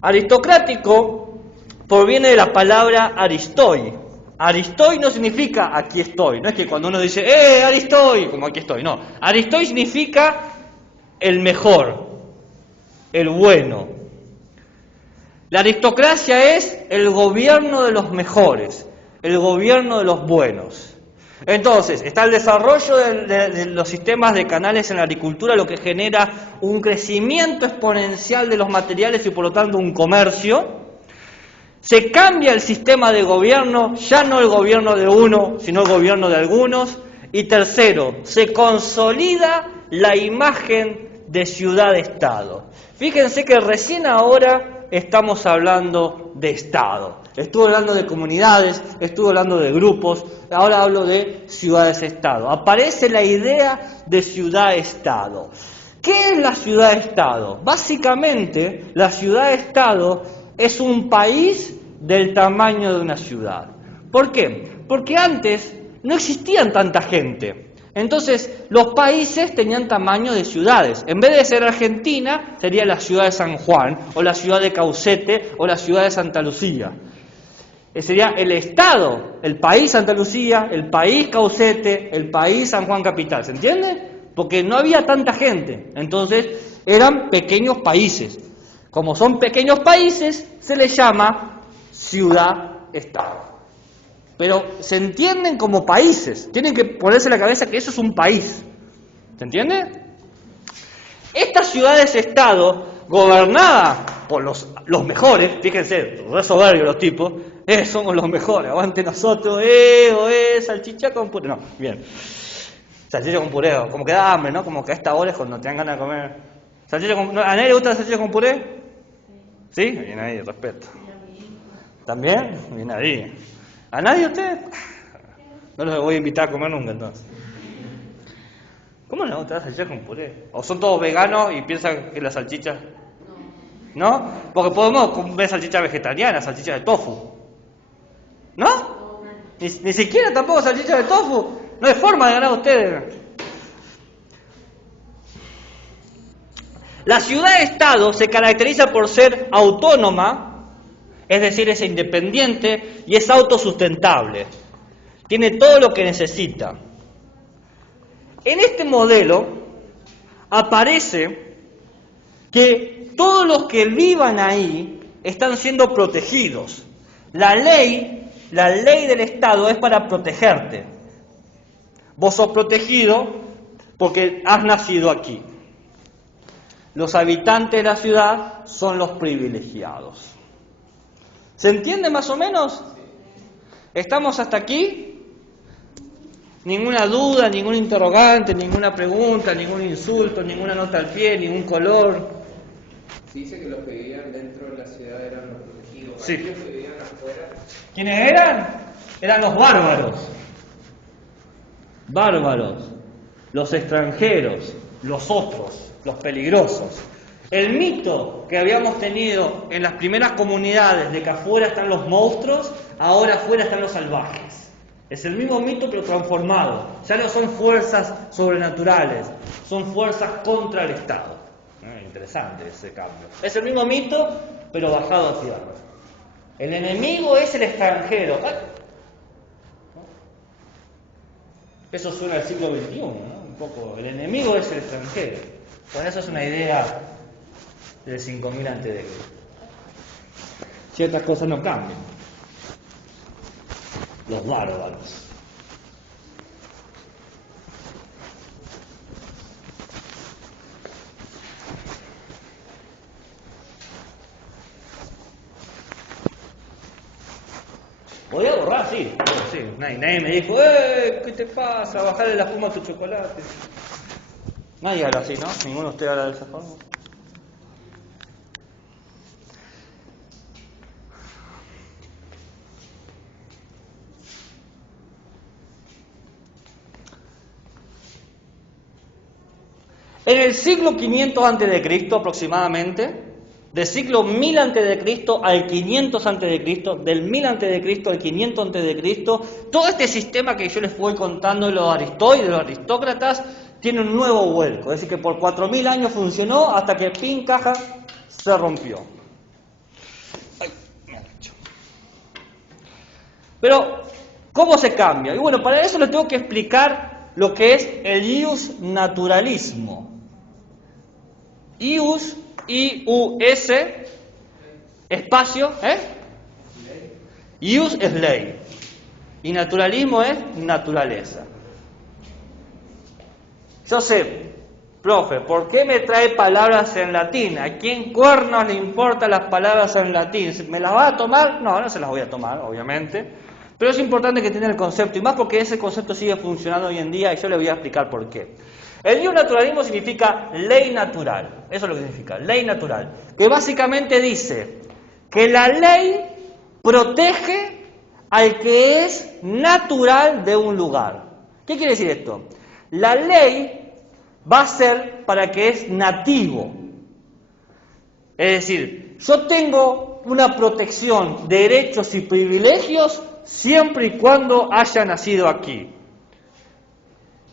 Aristocrático proviene de la palabra aristoi. Aristoi no significa aquí estoy. No es que cuando uno dice, aristoi, como aquí estoy. No. Aristoi significa el mejor, el bueno. La aristocracia es el gobierno de los mejores, el gobierno de los buenos. Entonces, está el desarrollo de los sistemas de canales en la agricultura, lo que genera un crecimiento exponencial de los materiales y por lo tanto un comercio. Se cambia el sistema de gobierno, ya no el gobierno de uno, sino el gobierno de algunos. Y tercero, se consolida la imagen de ciudad-estado. Fíjense que recién ahora estamos hablando de Estado. Estuve hablando de comunidades, estuve hablando de grupos, ahora hablo de ciudades-estado. Aparece la idea de ciudad-estado. ¿Qué es la ciudad-estado? Básicamente, la ciudad-estado es un país del tamaño de una ciudad. ¿Por qué? Porque antes no existían tanta gente. Entonces, los países tenían tamaño de ciudades. En vez de ser Argentina, sería la ciudad de San Juan, o la ciudad de Caucete, o la ciudad de Santa Lucía. Sería el Estado, el país Santa Lucía, el país Caucete, el país San Juan Capital. ¿Se entiende? Porque no había tanta gente. Entonces, eran pequeños países. Como son pequeños países, se les llama ciudad-estado. Pero se entienden como países. Tienen que ponerse en la cabeza que eso es un país. ¿Se entiende? Estas ciudades-estado, gobernadas por los mejores, fíjense, re soberbios los tipos, somos los mejores, aguante nosotros, salchicha con puré. No, bien. Salchicha con puré, como que da hambre, ¿no? Como que a esta hora es cuando te dan ganas de comer. Salchicha con, ¿a nadie le gusta la salchicha con puré? ¿Sí? Bien ahí, respeto. ¿También? Bien ahí. ¿A nadie usted? No los voy a invitar a comer nunca entonces. ¿Cómo les gusta la salchicha con puré? ¿O son todos veganos y piensan que la salchicha? ¿no? Porque podemos comer salchicha vegetariana, salchicha de tofu, ¿no? Ni siquiera tampoco salchicha de tofu. No hay forma de ganar ustedes. La ciudad-estado se caracteriza por ser autónoma, es decir, es independiente y es autosustentable. Tiene todo lo que necesita. En este modelo aparece que todos los que vivan ahí están siendo protegidos. La ley del Estado es para protegerte. Vos sos protegido porque has nacido aquí. Los habitantes de la ciudad son los privilegiados. ¿Se entiende más o menos? ¿Estamos hasta aquí? Ninguna duda, ningún interrogante, ninguna pregunta, ningún insulto, ninguna nota al pie, ningún color. Se dice que los que vivían dentro de la ciudad eran los protegidos. Sí. Aquellos que vivían afuera. ¿Quiénes eran? Eran los bárbaros. Bárbaros, los extranjeros, los otros, los peligrosos. El mito que habíamos tenido en las primeras comunidades de que afuera están los monstruos, ahora afuera están los salvajes. Es el mismo mito pero transformado. Ya no son fuerzas sobrenaturales, son fuerzas contra el Estado. Interesante ese cambio. Es el mismo mito pero bajado a tierra. El enemigo es el extranjero. Eso suena al siglo XXI, ¿no? Un poco. El enemigo es el extranjero. Bueno, eso es una idea de 5000 antes de Cristo. Ciertas cosas no cambian. Los bárbaros. Podía borrar, sí. Nadie me dijo, ¿qué te pasa? Bajarle la espuma a tu chocolate. Nadie habla así, ¿no? Ninguno de ustedes habla de esa forma. En el siglo 500 a.C. aproximadamente, del siglo 1000 a.C. al 500 a.C., del 1000 a.C. al 500 a.C., todo este sistema que yo les voy contando de los aristoides, de los aristócratas, tiene un nuevo vuelco. Es decir, que por 4000 años funcionó hasta que pin caja se rompió. Ay, me han hecho. Pero, ¿cómo se cambia? Y bueno, para eso les tengo que explicar lo que es el ius naturalismo. Ius, I-U-S, espacio, Ius es ley. Y naturalismo es naturaleza. Yo sé, profe, ¿por qué me trae palabras en latín? ¿A quién cuernos le importan las palabras en latín? ¿Me las va a tomar? No, no se las voy a tomar, obviamente. Pero es importante que tenga el concepto, y más porque ese concepto sigue funcionando hoy en día, y yo le voy a explicar por qué. El naturalismo significa ley natural, eso es lo que significa, ley natural, que básicamente dice que la ley protege al que es natural de un lugar. ¿Qué quiere decir esto? La ley va a ser para que es nativo. Es decir, yo tengo una protección de derechos y privilegios siempre y cuando haya nacido aquí.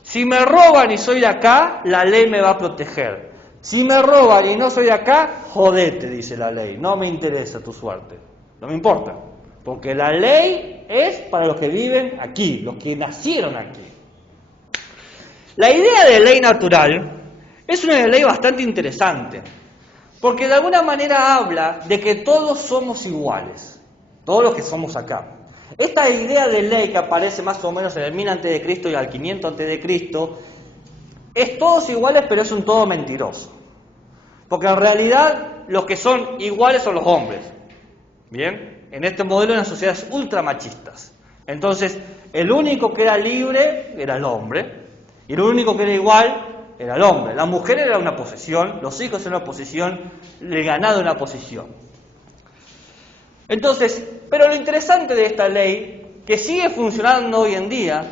Si me roban y soy de acá, la ley me va a proteger. Si me roban y no soy de acá, jodete, dice la ley. No me interesa tu suerte. No me importa. Porque la ley es para los que viven aquí, los que nacieron aquí. La idea de ley natural es una ley bastante interesante. Porque de alguna manera habla de que todos somos iguales. Todos los que somos acá. Esta idea de ley que aparece más o menos en el 1000 a.C. y al 500 a.C. es todos iguales, pero es un todo mentiroso. Porque en realidad los que son iguales son los hombres. ¿Bien? En este modelo de las sociedades ultramachistas. Entonces, el único que era libre era el hombre, y el único que era igual era el hombre. La mujer era una posesión, los hijos eran una posesión, el ganado era una posesión. Entonces, pero lo interesante de esta ley, que sigue funcionando hoy en día,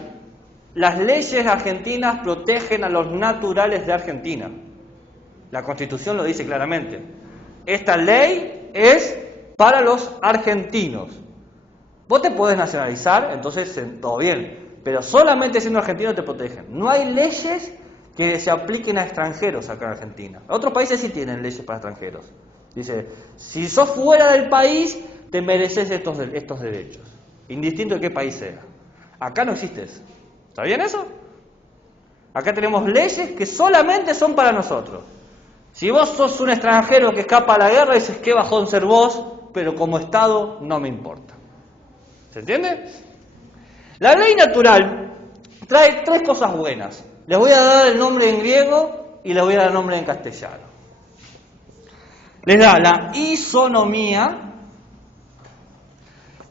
las leyes argentinas protegen a los naturales de Argentina. La Constitución lo dice claramente. esta ley es para los argentinos. Vos te podés nacionalizar, entonces todo bien, pero solamente siendo argentino te protegen. No hay leyes que se apliquen a extranjeros acá en Argentina. Otros países sí tienen leyes para extranjeros. Dice, si sos fuera del país, te mereces estos derechos, indistinto de qué país sea. Acá no existe eso. ¿Está bien eso? Acá tenemos leyes que solamente son para nosotros. Si vos sos un extranjero que escapa a la guerra, dices, qué bajón ser vos, pero como Estado no me importa. ¿Se entiende? La ley natural trae tres cosas buenas. Les voy a dar el nombre en griego y les voy a dar el nombre en castellano. Les da la isonomía,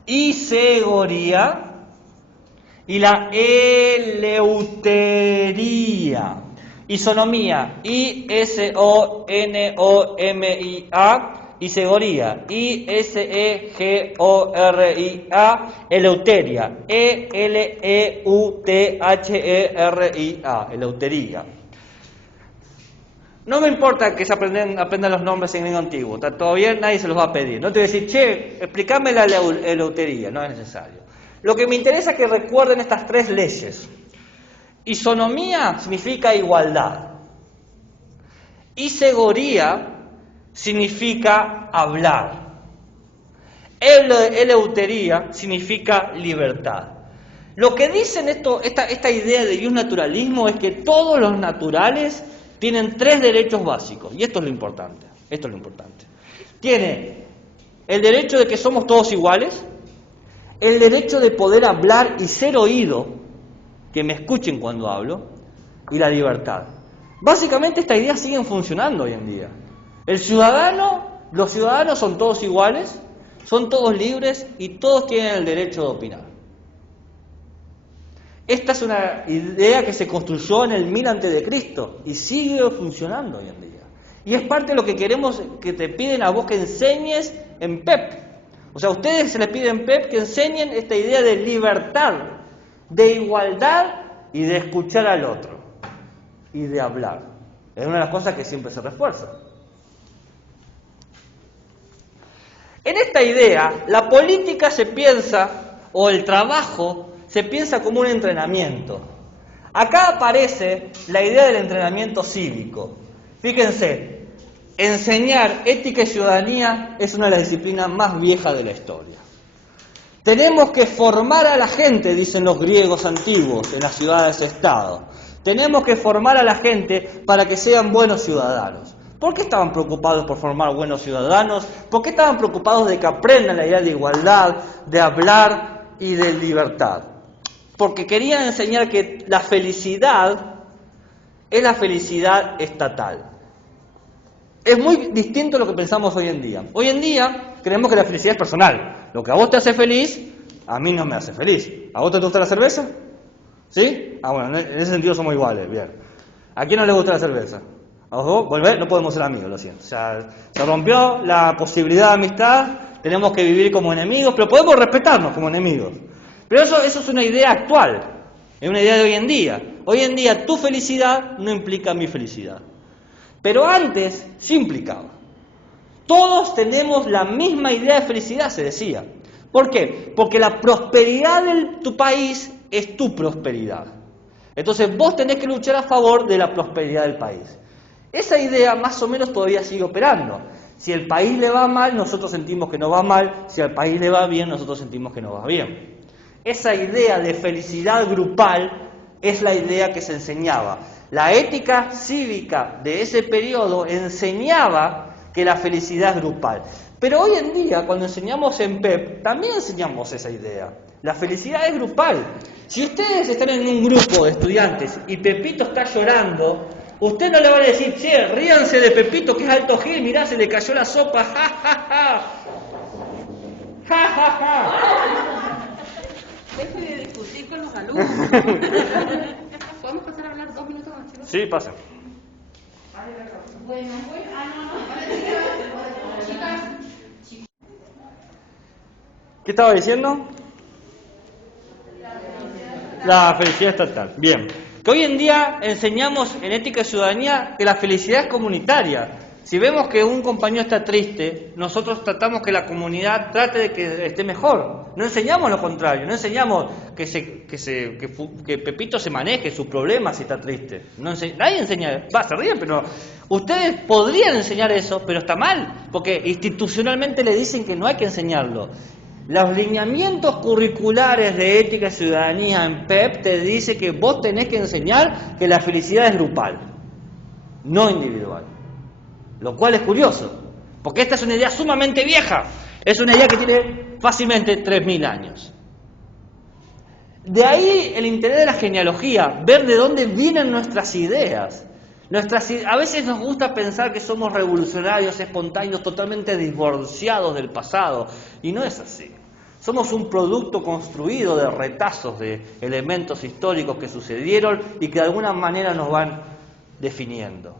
isegoría y la eleutería. Isonomía, I-S-O-N-O-M-I-A, isegoría, I-S-E-G-O-R-I-A, eleuteria, E-L-E-U-T-H-E-R-I-A, eleutería. No me importa que se aprendan los nombres en griego antiguo, está todo bien, nadie se los va a pedir. No te voy a decir, che, explícame la eleutería, no es necesario. Lo que me interesa es que recuerden estas tres leyes. Isonomía significa igualdad. Isegoría significa hablar. Eleutería significa libertad. Lo que dicen esta idea de biosnaturalismo es que todos los naturales tienen tres derechos básicos. Y esto es lo importante. Tiene el derecho de que somos todos iguales, el derecho de poder hablar y ser oído, que me escuchen cuando hablo, y la libertad. Básicamente estas ideas siguen funcionando hoy en día. Los ciudadanos son todos iguales, son todos libres y todos tienen el derecho de opinar. Esta es una idea que se construyó en el 1000 a.C. y sigue funcionando hoy en día. Y es parte de lo que queremos, que te piden a vos que enseñes en PEP. O sea, a ustedes se les pide en PEP que enseñen esta idea de libertad, de igualdad y de escuchar al otro y de hablar. Es una de las cosas que siempre se refuerza. En esta idea, la política se piensa, o el trabajo, se piensa como un entrenamiento. Acá aparece la idea del entrenamiento cívico. Fíjense, enseñar ética y ciudadanía es una de las disciplinas más viejas de la historia. Tenemos que formar a la gente, dicen los griegos antiguos, en las ciudades-estado. Tenemos que formar a la gente para que sean buenos ciudadanos. ¿Por qué estaban preocupados por formar buenos ciudadanos? ¿Por qué estaban preocupados de que aprendan la idea de igualdad, de hablar y de libertad? Porque querían enseñar que la felicidad es la felicidad estatal. Es muy distinto a lo que pensamos hoy en día. Hoy en día creemos que la felicidad es personal. Lo que a vos te hace feliz, a mí no me hace feliz. ¿A vos te gusta la cerveza? ¿Sí? Ah, bueno, en ese sentido somos iguales, bien. ¿A quién no le gusta la cerveza? ¿A vos? ¿Volver? No podemos ser amigos, lo siento. O sea, se rompió la posibilidad de amistad, tenemos que vivir como enemigos, pero podemos respetarnos como enemigos. Pero eso es una idea actual, es una idea de hoy en día. Hoy en día tu felicidad no implica mi felicidad. Pero antes sí implicaba. Todos tenemos la misma idea de felicidad, se decía. ¿Por qué? Porque la prosperidad de tu país es tu prosperidad. Entonces vos tenés que luchar a favor de la prosperidad del país. Esa idea más o menos todavía sigue operando. Si al país le va mal, nosotros sentimos que no va mal. Si al país le va bien, nosotros sentimos que no va bien. Esa idea de felicidad grupal es la idea que se enseñaba. La ética cívica de ese periodo enseñaba que la felicidad es grupal. Pero hoy en día, cuando enseñamos en PEP, también enseñamos esa idea. La felicidad es grupal. Si ustedes están en un grupo de estudiantes y Pepito está llorando, usted no le van a decir, che, ríanse de Pepito que es alto gil, mirá, se le cayó la sopa, ja, ja, ja. Ja, ja, ja. Deje de discutir con los alumnos. ¿Podemos pasar a hablar 2 minutos más, chicos? Sí, pasen. Bueno, chicas. ¿Qué estaba diciendo? La felicidad estatal. Bien. Que hoy en día enseñamos en ética y ciudadanía que la felicidad es comunitaria. Si vemos que un compañero está triste, nosotros tratamos que la comunidad trate de que esté mejor. No enseñamos lo contrario, no enseñamos que Pepito se maneje sus problemas si está triste. Nadie enseña, se ríen, pero ustedes podrían enseñar eso, pero está mal, porque institucionalmente le dicen que no hay que enseñarlo. Los lineamientos curriculares de ética y ciudadanía en PEP te dice que vos tenés que enseñar que la felicidad es grupal, no individual. Lo cual es curioso, porque esta es una idea sumamente vieja. Es una idea que tiene fácilmente 3000 años. De ahí el interés de la genealogía, ver de dónde vienen nuestras ideas. A veces nos gusta pensar que somos revolucionarios, espontáneos, totalmente divorciados del pasado, y no es así. Somos un producto construido de retazos de elementos históricos que sucedieron y que de alguna manera nos van definiendo.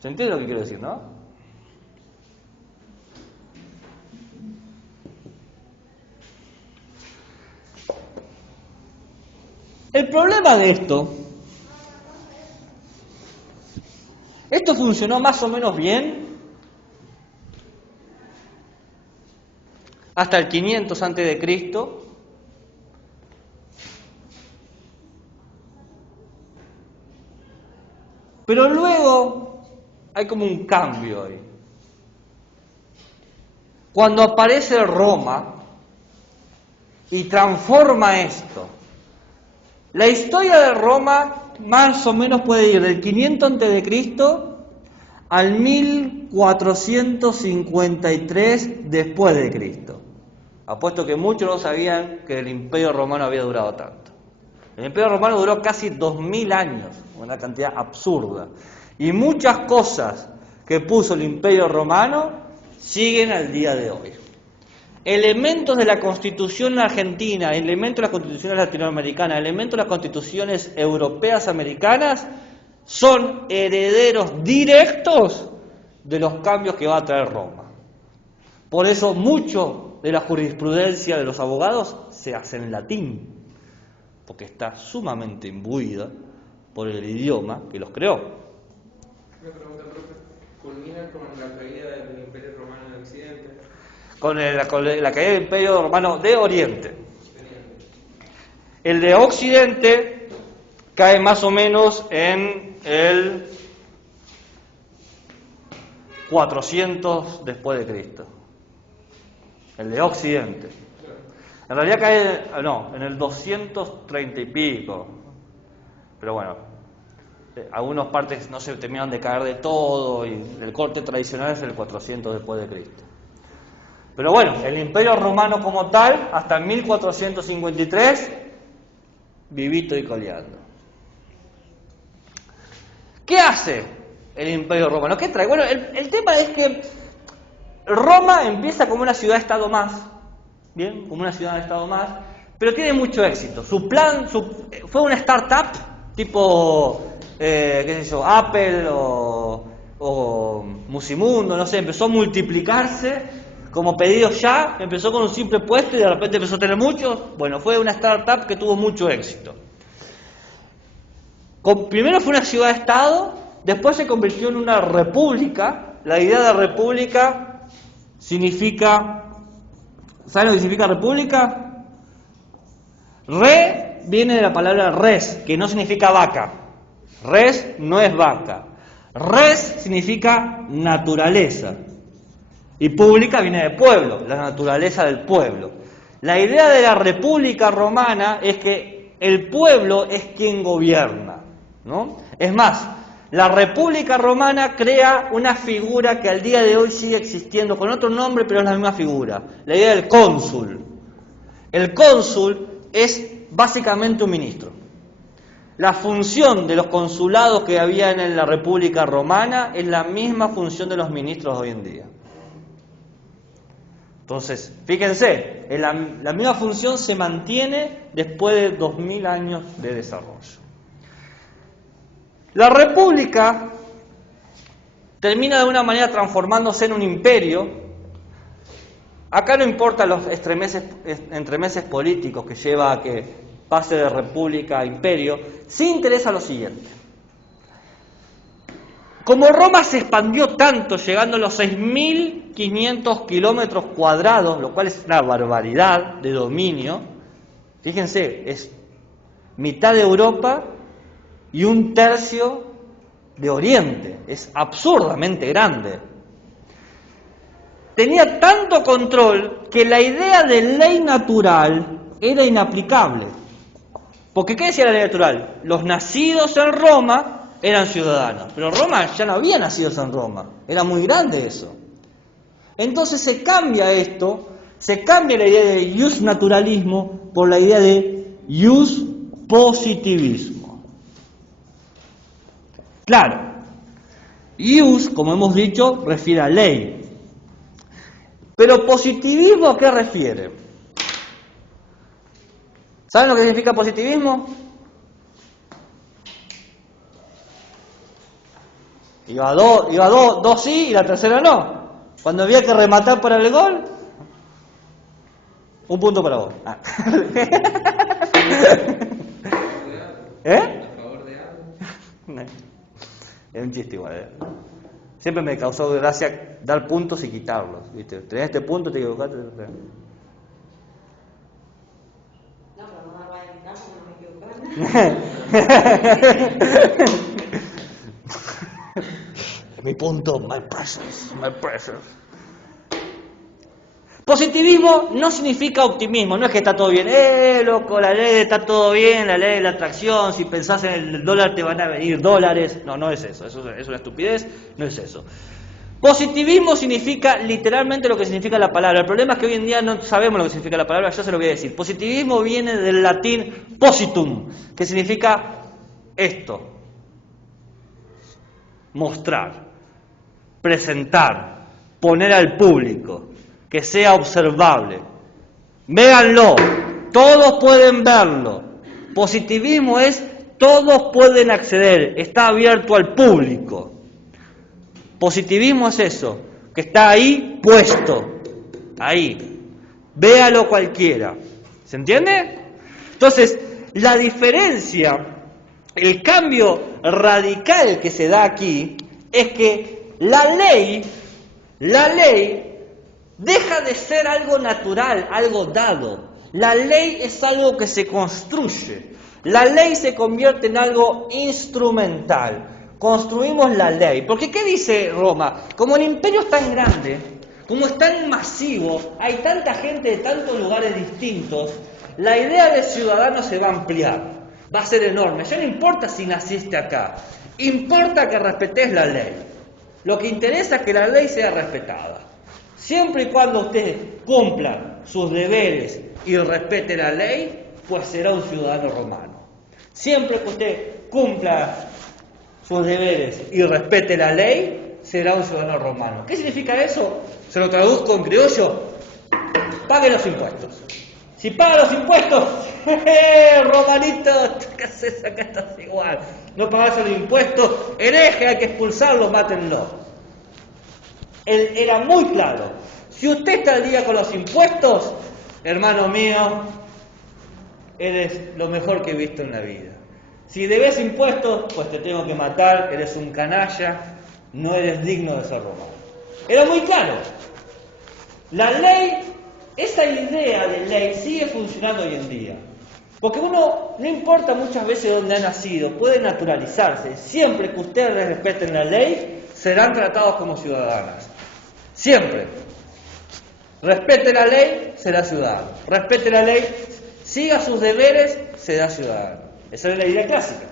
¿Se entiende lo que quiero decir, no? El problema de esto funcionó más o menos bien hasta el 500 antes de Cristo. Pero luego hay como un cambio ahí. Cuando aparece Roma y transforma esto, la historia de Roma más o menos puede ir del 500 a.C. al 1453 después de Cristo. Apuesto que muchos no sabían que el Imperio Romano había durado tanto. El Imperio Romano duró casi 2000 años, una cantidad absurda. Y muchas cosas que puso el Imperio Romano siguen al día de hoy. Elementos de la Constitución argentina, elementos de las constituciones latinoamericanas, elementos de las constituciones europeas americanas son herederos directos de los cambios que va a traer Roma. Por eso mucho de la jurisprudencia de los abogados se hace en latín, porque está sumamente imbuida por el idioma que los creó. Una pregunta, profe. ¿Culmina con la caída del Imperio Romano en Occidente? Con la caída del Imperio Romano de Oriente. El de Occidente cae más o menos en el 400 después de Cristo. El de Occidente. En realidad cae, en el 230 y pico. Pero bueno, algunas partes no se terminaron de caer de todo y el corte tradicional es el 400 después de Cristo. Pero bueno, el Imperio Romano como tal, hasta 1453, vivito y coleando. ¿Qué hace el Imperio Romano? ¿Qué trae? Bueno, el tema es que Roma empieza como una ciudad-estado más, ¿bien? Como una ciudad-estado más, pero tiene mucho éxito. Su plan fue una startup tipo, qué sé yo, Apple o Musimundo, no sé, empezó a multiplicarse como pedidos ya, empezó con un simple puesto y de repente empezó a tener muchos. Bueno, fue una startup que tuvo mucho éxito. Primero fue una ciudad-estado, después se convirtió en una república. La idea de república significa, ¿saben lo que significa república? Re viene de la palabra res, que no significa vaca. Res no es vaca. Res significa naturaleza. Y pública viene de pueblo, la naturaleza del pueblo. La idea de la República Romana es que el pueblo es quien gobierna, ¿no? Es más, la República Romana crea una figura que al día de hoy sigue existiendo con otro nombre, pero es la misma figura, la idea del cónsul. El cónsul es básicamente un ministro. La función de los consulados que había en la República Romana es la misma función de los ministros hoy en día. Entonces, fíjense, la misma función se mantiene después de 2000 años de desarrollo. La República termina de una manera transformándose en un imperio. Acá no importa los entremeses políticos que lleva a que pase de república a imperio, sí interesa lo siguiente. Como Roma se expandió tanto, llegando a los 6.500 kilómetros cuadrados, lo cual es una barbaridad de dominio, fíjense, es mitad de Europa y un tercio de Oriente, es absurdamente grande. Tenía tanto control que la idea de ley natural era inaplicable. Porque ¿qué decía la ley natural? Los nacidos en Roma eran ciudadanos, pero Roma ya no había nacidos en Roma, era muy grande eso. Entonces se cambia esto, se cambia la idea de ius naturalismo por la idea de ius positivismo. Claro, ius, como hemos dicho, refiere a ley. Pero positivismo, ¿a qué refiere? ¿Saben lo que significa positivismo? Iba dos sí y la tercera no. Cuando había que rematar para el gol, un punto para vos. Ah. ¿Eh? A favor de algo. Es un chiste igual, Siempre me causó gracia dar puntos y quitarlos, ¿viste? Tenés este punto, te equivocaste. No, pero no me vaya a quitar porque no me equivoco. Mi punto, my precious. Positivismo no significa optimismo, no es que está todo bien, loco, la ley está todo bien, la ley de la atracción, si pensás en el dólar te van a venir dólares, no es eso, eso es una estupidez, no es eso. Positivismo significa literalmente lo que significa la palabra, el problema es que hoy en día no sabemos lo que significa la palabra, yo se lo voy a decir. Positivismo viene del latín positum, que significa esto, mostrar, presentar, poner al público, que sea observable. Véanlo, todos pueden verlo. Positivismo es todos pueden acceder, está abierto al público. Positivismo es eso, que está ahí puesto, ahí. Véalo cualquiera. ¿Se entiende? Entonces, la diferencia, el cambio radical que se da aquí es que la ley deja de ser algo natural, algo dado. La ley es algo que se construye. La ley se convierte en algo instrumental. Construimos la ley. Porque ¿qué dice Roma? Como el imperio es tan grande, como es tan masivo, hay tanta gente de tantos lugares distintos, la idea de ciudadano se va a ampliar. Va a ser enorme. Ya no importa si naciste acá. Importa que respetes la ley. Lo que interesa es que la ley sea respetada. Siempre y cuando usted cumpla sus deberes y respete la ley, pues será un ciudadano romano. Siempre que usted cumpla sus deberes y respete la ley, será un ciudadano romano. ¿Qué significa eso? Se lo traduzco en criollo. Pague los impuestos. Si paga los impuestos, romanito, ¿qué haces acá? Estás igual. No pagas los impuestos, hereje, hay que expulsarlo, mátenlo. Él era muy claro. Si usted está al día con los impuestos, hermano mío, eres lo mejor que he visto en la vida. Si debes impuestos, pues te tengo que matar, eres un canalla, no eres digno de ser romano. Era muy claro. La ley, esa idea de ley sigue funcionando hoy en día. Porque uno, no importa muchas veces dónde ha nacido, puede naturalizarse. Siempre que ustedes respeten la ley, serán tratados como ciudadanos. Siempre. Respete la ley, será ciudadano. Respete la ley, siga sus deberes, será ciudadano. Esa es la idea clásica.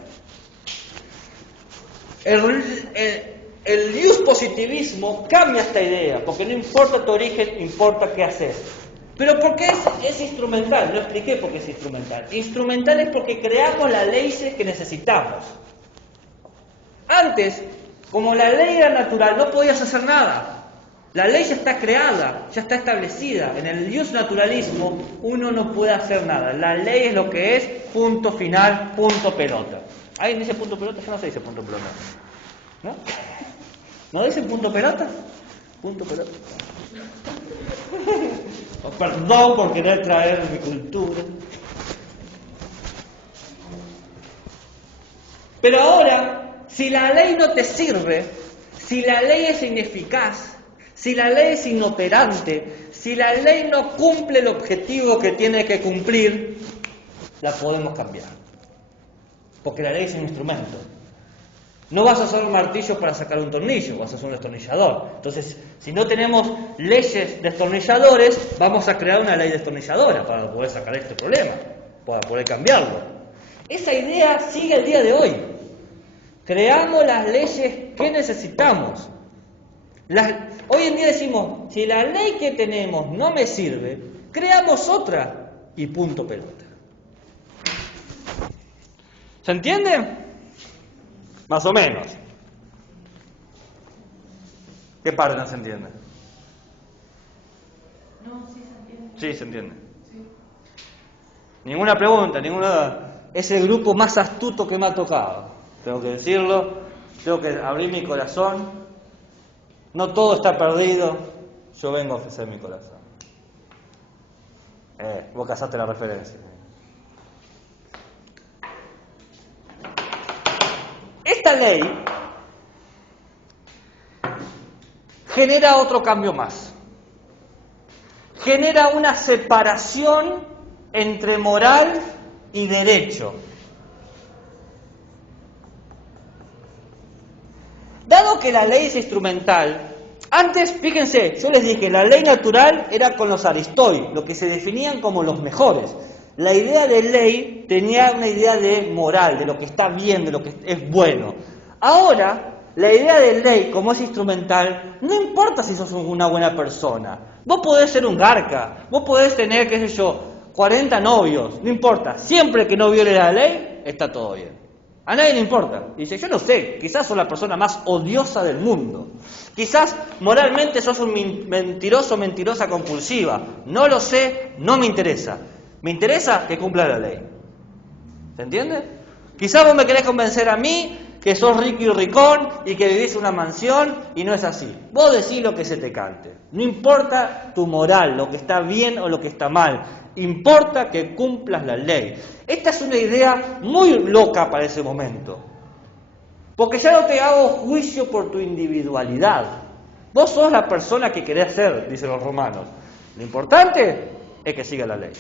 El ius positivismo cambia esta idea, porque no importa tu origen, importa qué haces. Pero ¿por qué es instrumental? No expliqué por qué es instrumental. Instrumental es porque creamos las leyes que necesitamos. Antes, como la ley era natural, no podías hacer nada. La ley ya está creada, ya está establecida. En el ius naturalismo uno no puede hacer nada. La ley es lo que es, punto final, punto pelota. ¿Alguien dice punto pelota? Yo no se dice punto pelota. ¿No? ¿No dicen punto pelota? Punto pelota. Oh, perdón por querer traer mi cultura. Pero ahora, si la ley no te sirve, si la ley es ineficaz, si la ley es inoperante, si la ley no cumple el objetivo que tiene que cumplir, la podemos cambiar. Porque la ley es un instrumento. No vas a usar un martillo para sacar un tornillo, vas a usar un destornillador. Entonces, si no tenemos leyes destornilladores, vamos a crear una ley destornilladora para poder sacar este problema, para poder cambiarlo. Esa idea sigue el día de hoy. Creamos las leyes que necesitamos. Hoy en día decimos, si la ley que tenemos no me sirve, creamos otra y punto pelota. ¿Se entiende? Más o menos. ¿Qué parte no se entiende? No, sí se entiende. Sí, se entiende. Sí. Ninguna pregunta, ninguna. Es el grupo más astuto que me ha tocado. Tengo que decirlo. Tengo que abrir mi corazón. No todo está perdido. Yo vengo a ofrecer mi corazón. Vos casaste la referencia. Esta ley genera otro cambio más. Genera una separación entre moral y derecho. Dado que la ley es instrumental, antes, fíjense, yo les dije, la ley natural era con los aristoi, lo que se definían como los mejores. La idea de ley tenía una idea de moral, de lo que está bien, de lo que es bueno. Ahora, la idea de ley, como es instrumental, no importa si sos una buena persona. Vos podés ser un garca, vos podés tener, qué sé yo, 40 novios, no importa. Siempre que no viole la ley, está todo bien. A nadie le importa. Dice, yo no sé, quizás sos la persona más odiosa del mundo. Quizás moralmente sos un mentiroso, mentirosa compulsiva. No lo sé, no me interesa. Me interesa que cumpla la ley. ¿Se entiende? Quizás vos me querés convencer a mí que sos rico y ricón y que vivís en una mansión y no es así. Vos decís lo que se te cante. No importa tu moral, lo que está bien o lo que está mal. Importa que cumplas la ley. Esta es una idea muy loca para ese momento. Porque ya no te hago juicio por tu individualidad. Vos sos la persona que querés ser, dicen los romanos. Lo importante es que siga la ley.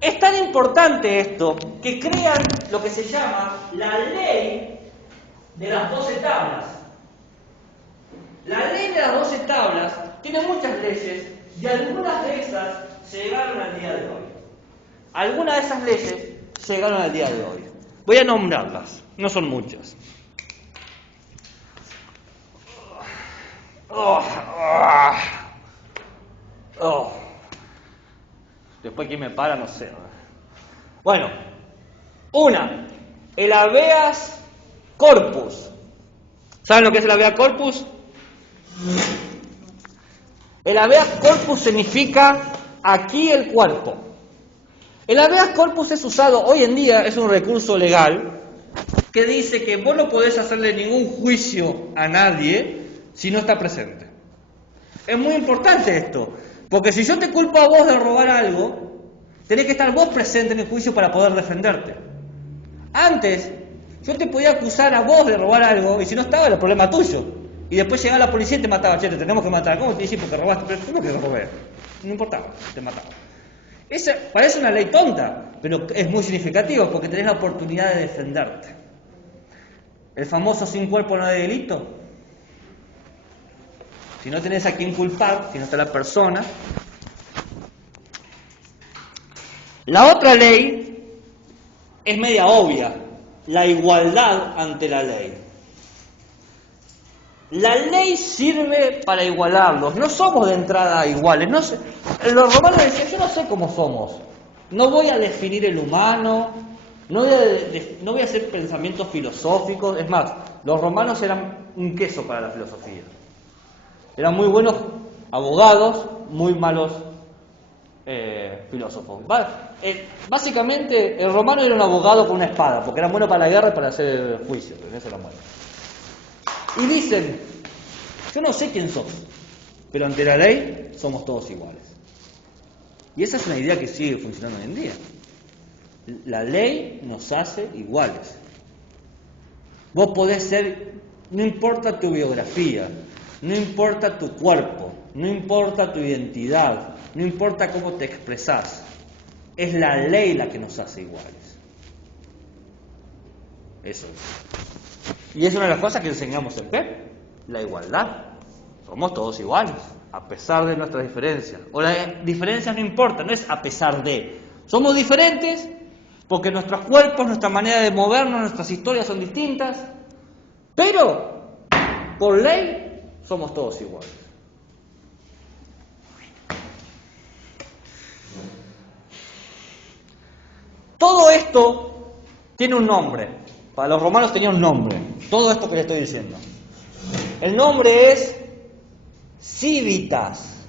Es tan importante esto que crean lo que se llama la ley de las 12 tablas. La ley de las 12 tablas tiene muchas leyes y algunas de esas llegaron al día de hoy. Algunas de esas leyes llegaron al día de hoy. Voy a nombrarlas, no son muchas. Después quién me para, no sé. Bueno, una, el habeas corpus. ¿Saben lo que es el habeas corpus? El habeas corpus significa aquí el cuerpo. El habeas corpus es usado hoy en día, es un recurso legal que dice que vos no podés hacerle ningún juicio a nadie si no está presente. Es muy importante esto, porque si yo te culpo a vos de robar algo, tenés que estar vos presente en el juicio para poder defenderte. Antes, yo te podía acusar a vos de robar algo y si no estaba, era el problema tuyo. Y después llegaba la policía y te mataba. Che, te tenemos que matar. ¿Cómo te dices porque robaste? Pero ¿cómo que robé? No importaba, te mataba. Esa parece una ley tonta, pero es muy significativa porque tenés la oportunidad de defenderte. El famoso sin cuerpo no hay delito. Si no tenés a quién culpar, si no está la persona. La otra ley es media obvia, la igualdad ante la ley. La ley sirve para igualarlos, no somos de entrada iguales. No sé, los romanos decían, yo no sé cómo somos, no voy a definir el humano, no voy a hacer pensamientos filosóficos. Es más, los romanos eran un queso para la filosofía. Eran muy buenos abogados, muy malos filósofos. Básicamente, el romano era un abogado con una espada, porque era bueno para la guerra y para hacer juicios. En eso era bueno. Y dicen, yo no sé quién sos, pero ante la ley somos todos iguales. Y esa es una idea que sigue funcionando hoy en día. La ley nos hace iguales. Vos podés ser No importa tu biografía, no importa tu cuerpo, no importa tu identidad, no importa cómo te expresás. Es la ley la que nos hace iguales. Eso es. Y es una de las cosas que enseñamos en PEP, la igualdad. Somos todos iguales, a pesar de nuestras diferencias. O las diferencias no importan, no es a pesar de. Somos diferentes porque nuestros cuerpos, nuestra manera de movernos, nuestras historias son distintas, pero por ley somos todos iguales. Todo esto tiene un nombre. Para los romanos tenía un nombre. Todo esto que les estoy diciendo. El nombre es civitas.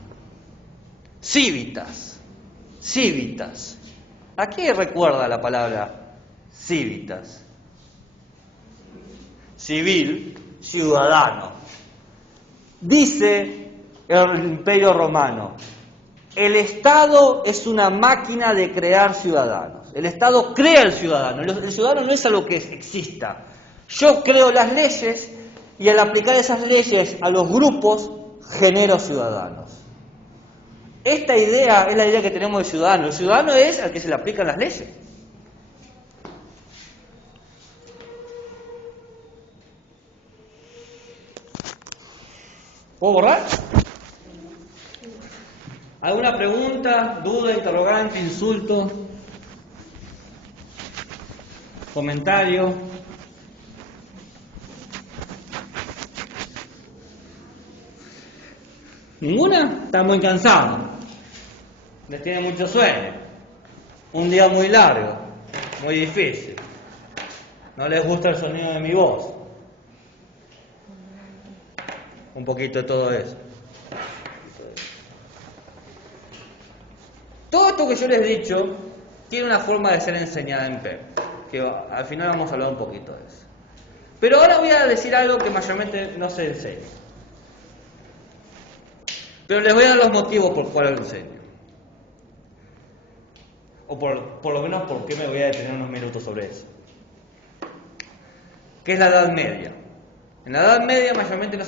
Civitas. Civitas. ¿A qué recuerda la palabra civitas? Civil, ciudadano. Dice el Imperio Romano: el Estado es una máquina de crear ciudadanos. El Estado crea al ciudadano. El ciudadano no es algo que exista. Yo creo las leyes y al aplicar esas leyes a los grupos genero ciudadanos. Esta idea es la idea que tenemos de ciudadano. El ciudadano es al que se le aplican las leyes. ¿Puedo borrar? ¿Alguna pregunta, duda, interrogante, insulto? ¿Comentario? ¿Ninguna? Están muy cansados. Les tiene mucho sueño. Un día muy largo, muy difícil. No les gusta el sonido de mi voz. Un poquito de todo eso. Todo esto que yo les he dicho tiene una forma de ser enseñada en PEP, que al final vamos a hablar un poquito de eso. Pero ahora voy a decir algo que mayormente no se enseña. Pero les voy a dar los motivos por cuál lo enseño. O por lo menos por qué me voy a detener unos minutos sobre eso. ¿Qué es la Edad Media? En la Edad Media mayormente no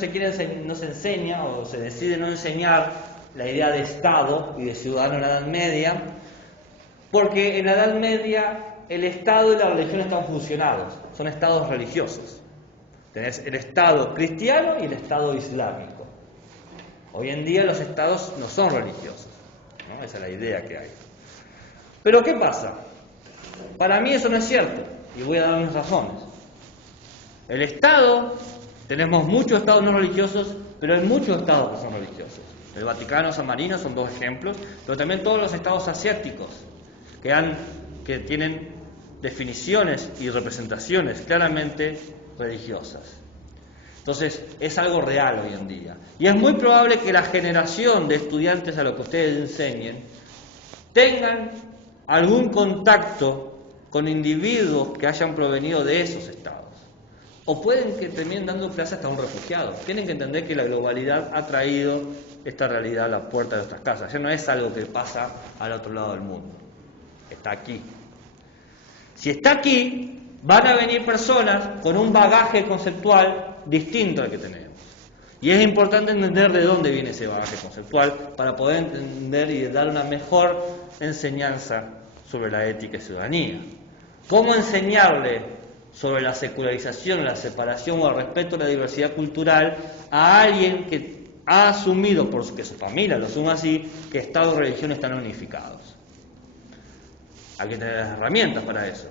se enseña o se decide no enseñar la idea de Estado y de ciudadano en la Edad Media, porque en la Edad Media el Estado y la religión están fusionados, son estados religiosos. Tenés el Estado cristiano y el Estado islámico. Hoy en día los estados no son religiosos, ¿no? Esa es la idea que hay. Pero ¿qué pasa? Para mí eso no es cierto, y voy a dar mis razones. El Estado, tenemos muchos estados no religiosos, pero hay muchos estados que son religiosos. El Vaticano, San Marino son dos ejemplos, pero también todos los estados asiáticos que tienen definiciones y representaciones claramente religiosas. Entonces, es algo real hoy en día. Y es muy probable que la generación de estudiantes a lo que ustedes enseñen tengan algún contacto con individuos que hayan provenido de esos estados. O pueden que terminen dando clases hasta a un refugiado. Tienen que entender que la globalidad ha traído esta realidad a la puerta de nuestras casas. Ya no es algo que pasa al otro lado del mundo. Está aquí. Si está aquí, van a venir personas con un bagaje conceptual distinto al que tenemos. Y es importante entender de dónde viene ese bagaje conceptual para poder entender y dar una mejor enseñanza sobre la ética y ciudadanía. ¿Cómo enseñarle sobre la secularización, la separación o el respeto a la diversidad cultural a alguien que ha asumido, porque su familia lo asume así, que Estado y religión están unificados? Hay que tener las herramientas para eso.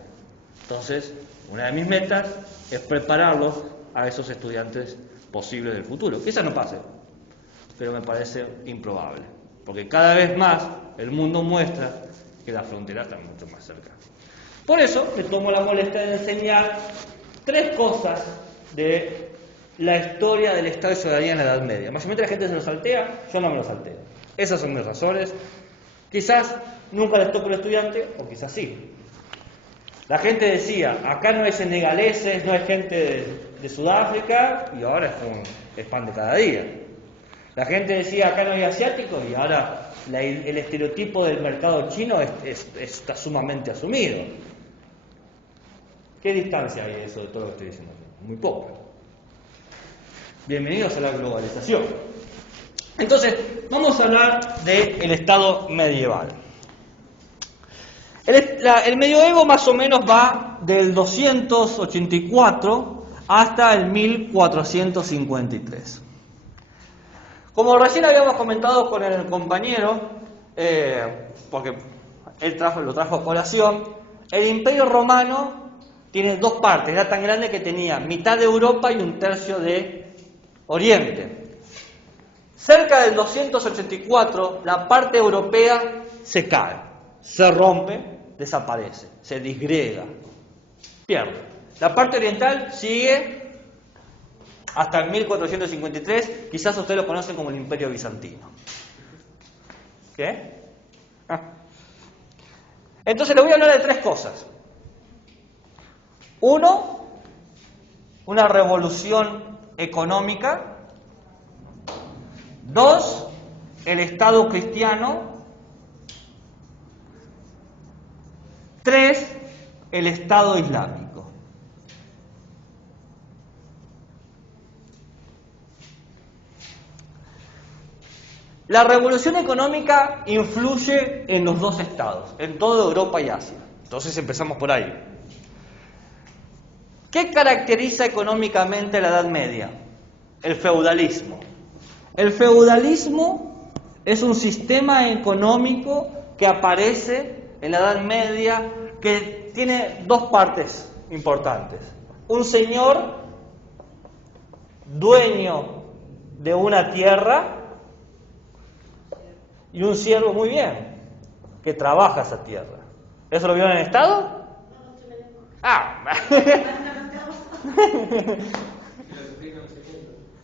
Entonces, una de mis metas es prepararlos a esos estudiantes posibles del futuro. Quizás no pase, pero me parece improbable, porque cada vez más el mundo muestra que las fronteras están mucho más cerca. Por eso me tomo la molestia de enseñar 3 cosas de la historia del Estado y ciudadanía en la Edad Media. Mayormente la gente se lo saltea, yo no me lo salteo. Esas son mis razones. Quizás nunca les toque al estudiante, o quizás sí. La gente decía, acá no hay senegaleses, no hay gente de Sudáfrica, y ahora es pan de cada día. La gente decía, acá no hay asiáticos, y ahora el estereotipo del mercado chino está sumamente asumido. ¿Qué distancia hay de eso de todo lo que estoy diciendo? Muy poco. Bienvenidos a la globalización. Entonces, vamos a hablar del Estado medieval. El medioevo más o menos va del 284 hasta el 1453. Como recién habíamos comentado con el compañero, porque él lo trajo a colación, el Imperio Romano tiene dos partes, era tan grande que tenía mitad de Europa y un tercio de Oriente. Cerca del 284, la parte europea se cae, se rompe, desaparece, se disgrega, pierde. La parte oriental sigue hasta el 1453, quizás ustedes lo conocen como el Imperio Bizantino. ¿Qué? Entonces les voy a hablar de tres cosas. Uno, una revolución económica. Dos, el Estado cristiano. Tres, el Estado islámico. La revolución económica influye en los dos estados, en toda Europa y Asia. Entonces empezamos por ahí. ¿Qué caracteriza económicamente la Edad Media? El feudalismo. El feudalismo es un sistema económico que aparece en la Edad Media que tiene dos partes importantes. Un señor dueño de una tierra y un siervo, muy bien, que trabaja esa tierra. ¿Eso lo vieron en el Estado?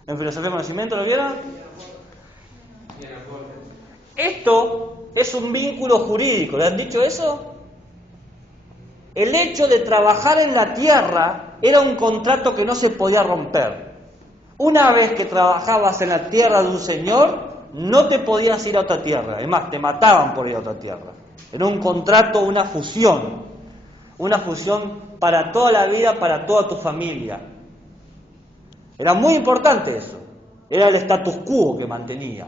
¿En filosofía del conocimiento lo vieron? Esto es un vínculo jurídico, ¿le han dicho eso? El hecho de trabajar en la tierra era un contrato que no se podía romper. Una vez que trabajabas en la tierra de un señor, no te podías ir a otra tierra. Es más, te mataban por ir a otra tierra. Era un contrato, una fusión para toda la vida, para toda tu familia. Era muy importante eso. Era el status quo que mantenía.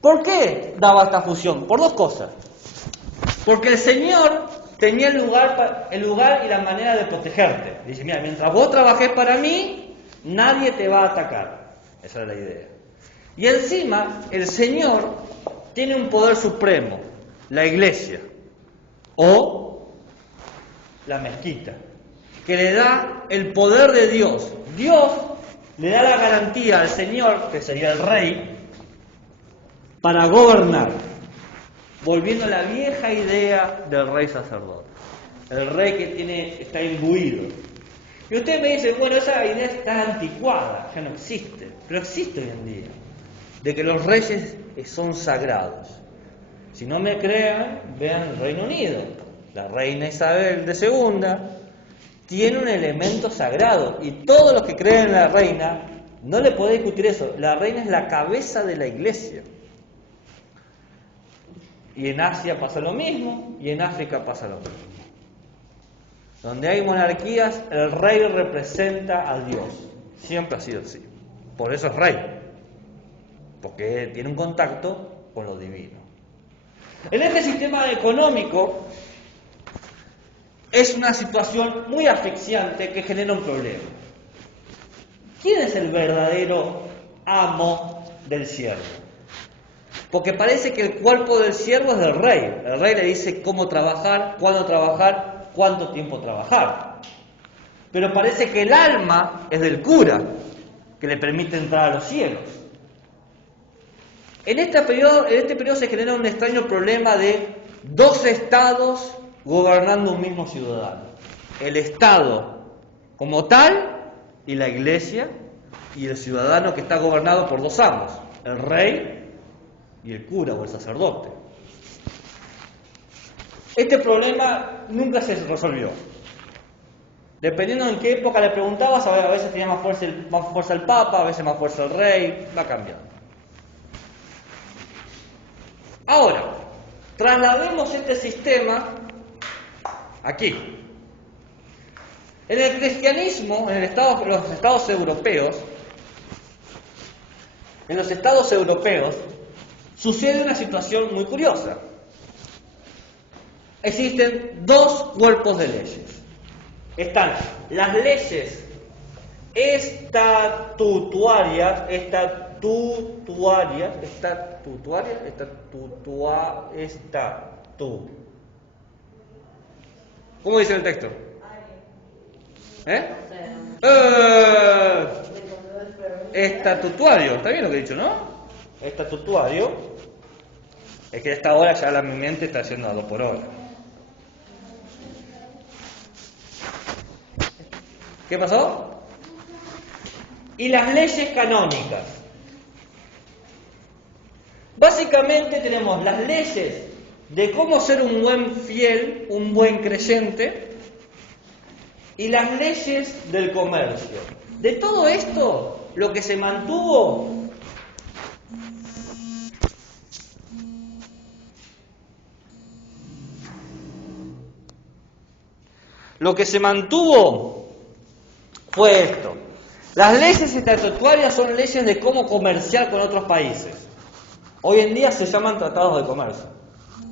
¿Por qué daba esta fusión? Por dos cosas. Porque el señor tenía el lugar y la manera de protegerte. Dice, mira, mientras vos trabajes para mí, nadie te va a atacar. Esa era la idea. Y encima, el señor tiene un poder supremo, la iglesia o la mezquita, que le da el poder de Dios. Dios le da la garantía al señor, que sería el rey, para gobernar, volviendo a la vieja idea del rey sacerdote, el rey que está imbuido. Y ustedes me dicen, bueno, esa idea está anticuada, ya no existe, pero existe hoy en día, de que los reyes son sagrados. Si no me crean, vean el Reino Unido. La reina Isabel II tiene un elemento sagrado, y todos los que creen en la reina, no le podés discutir eso, la reina es la cabeza de la iglesia. Y en Asia pasa lo mismo, y en África pasa lo mismo. Donde hay monarquías, el rey representa a Dios. Siempre ha sido así. Por eso es rey. Porque tiene un contacto con lo divino. En este sistema económico es una situación muy asfixiante que genera un problema. ¿Quién es el verdadero amo del siervo? Porque parece que el cuerpo del siervo es del rey. El rey le dice cómo trabajar, cuándo trabajar, cuánto tiempo trabajar. Pero parece que el alma es del cura, que le permite entrar a los cielos. En este periodo se genera un extraño problema de dos estados gobernando un mismo ciudadano. El Estado como tal y la iglesia, y el ciudadano que está gobernado por dos amos, el rey y el cura o el sacerdote. Este problema nunca se resolvió. Dependiendo en qué época le preguntabas, a veces tenía más fuerza el Papa, a veces más fuerza el rey, va cambiando. Ahora, traslademos este sistema aquí. En el cristianismo, en los estados europeos, En los estados europeos sucede una situación muy curiosa. Existen dos cuerpos de leyes. Están las leyes estatutarias, ¿Cómo dice el texto? Estatutario, está bien lo que he dicho, ¿no? Estatutario. Es que a esta hora ya mi mente está haciendo a 2 por hora. ¿Qué pasó? Y las leyes canónicas. Básicamente tenemos las leyes de cómo ser un buen fiel, un buen creyente, y las leyes del comercio. De todo esto, lo que se mantuvo fue esto. Las leyes estatutarias son leyes de cómo comerciar con otros países. Hoy en día se llaman tratados de comercio,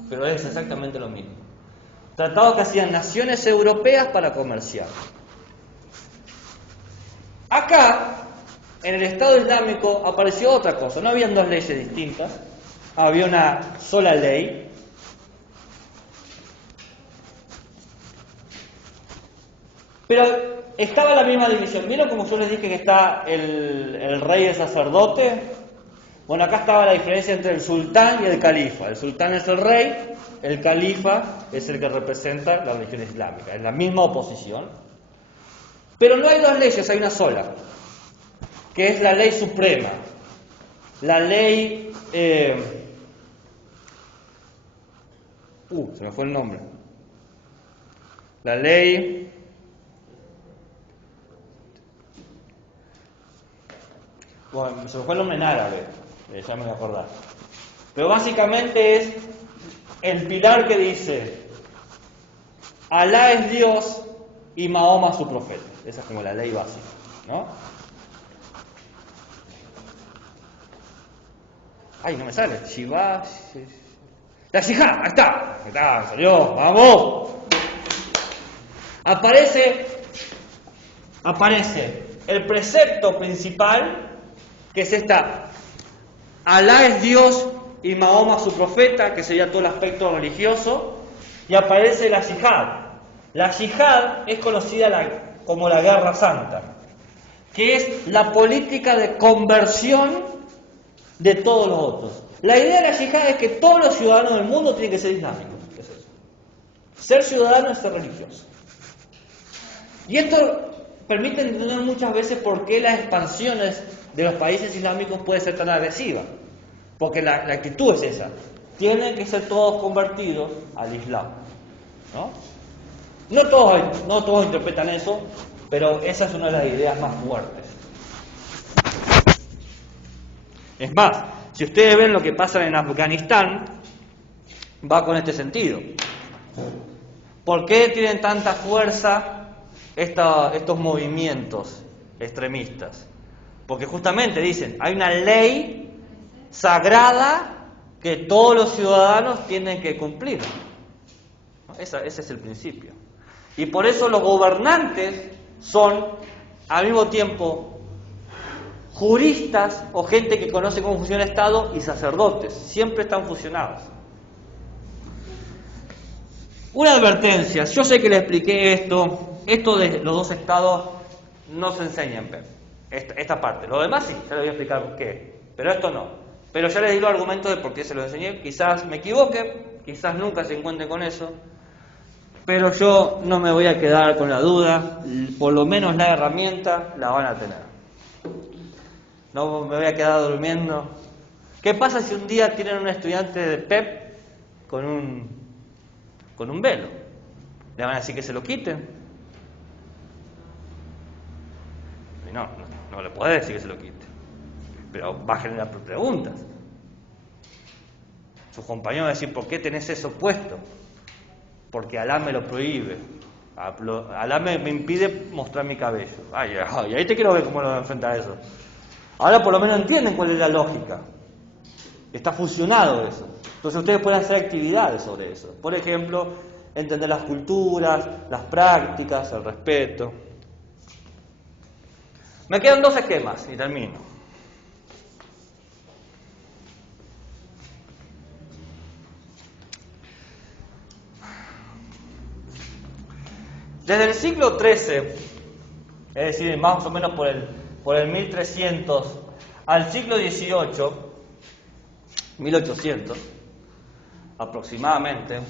pero es exactamente lo mismo. Tratados que hacían naciones europeas para comerciar. Acá, en el Estado Islámico, apareció otra cosa. No habían dos leyes distintas, había una sola ley. Pero estaba la misma división. ¿Vieron como yo les dije que está el rey y el sacerdote? Bueno, acá estaba la diferencia entre el sultán y el califa. El sultán es el rey, el califa es el que representa la religión islámica. Es la misma oposición. Pero no hay dos leyes, hay una sola, que es la ley suprema. La ley... se me fue el nombre. La ley... Bueno, se me fue el nombre en árabe, ya me voy a acordar. Pero básicamente es el pilar que dice: Alá es Dios y Mahoma su profeta. Esa es como la ley básica, ¿no? Ay, no me sale. Shiva. La Shijá, ahí está, salió, vamos. Aparece el precepto principal, que es esta: Alá es Dios y Mahoma su profeta, que sería todo el aspecto religioso, y aparece la yihad. La yihad es conocida como la guerra santa, que es la política de conversión de todos los otros. La idea de la yihad es que todos los ciudadanos del mundo tienen que ser islámicos. ¿Qué es eso? Ser ciudadano es ser religioso. Y esto permite entender muchas veces por qué las expansiones de los países islámicos puede ser tan agresiva, porque la actitud es esa: tienen que ser todos convertidos al Islam, ¿no? No todos interpretan eso, pero esa es una de las ideas más fuertes. Es más, si ustedes ven lo que pasa en Afganistán, va con este sentido. ¿Por qué tienen tanta fuerza estos movimientos extremistas? Porque justamente dicen, hay una ley sagrada que todos los ciudadanos tienen que cumplir. Ese es el principio. Y por eso los gobernantes son, al mismo tiempo, juristas o gente que conoce cómo funciona el Estado y sacerdotes. Siempre están fusionados. Una advertencia. Yo sé que le expliqué esto de los dos estados no se enseña en PEP. Esta parte. Lo demás sí, ya les voy a explicar por qué. Pero esto no. Pero ya les di los argumentos de por qué se los enseñé. Quizás me equivoque, quizás nunca se encuentre con eso. Pero yo no me voy a quedar con la duda. Por lo menos la herramienta la van a tener. No me voy a quedar durmiendo. ¿Qué pasa si un día tienen un estudiante de PEP con un velo? ¿Le van a decir que se lo quiten? Y no le puede decir que se lo quite. Pero va a generar preguntas. Sus compañeros van a decir: ¿por qué tenés eso puesto? Porque Alá me lo prohíbe. Alá me impide mostrar mi cabello. Ay, ahí te quiero ver cómo lo va a enfrentar eso. Ahora por lo menos entienden cuál es la lógica. Está fusionado eso. Entonces ustedes pueden hacer actividades sobre eso. Por ejemplo, entender las culturas, las prácticas, el respeto. Me quedan 2 esquemas y termino. Desde el siglo XIII, es decir, más o menos por el 1300, al siglo XVIII, 1800 aproximadamente,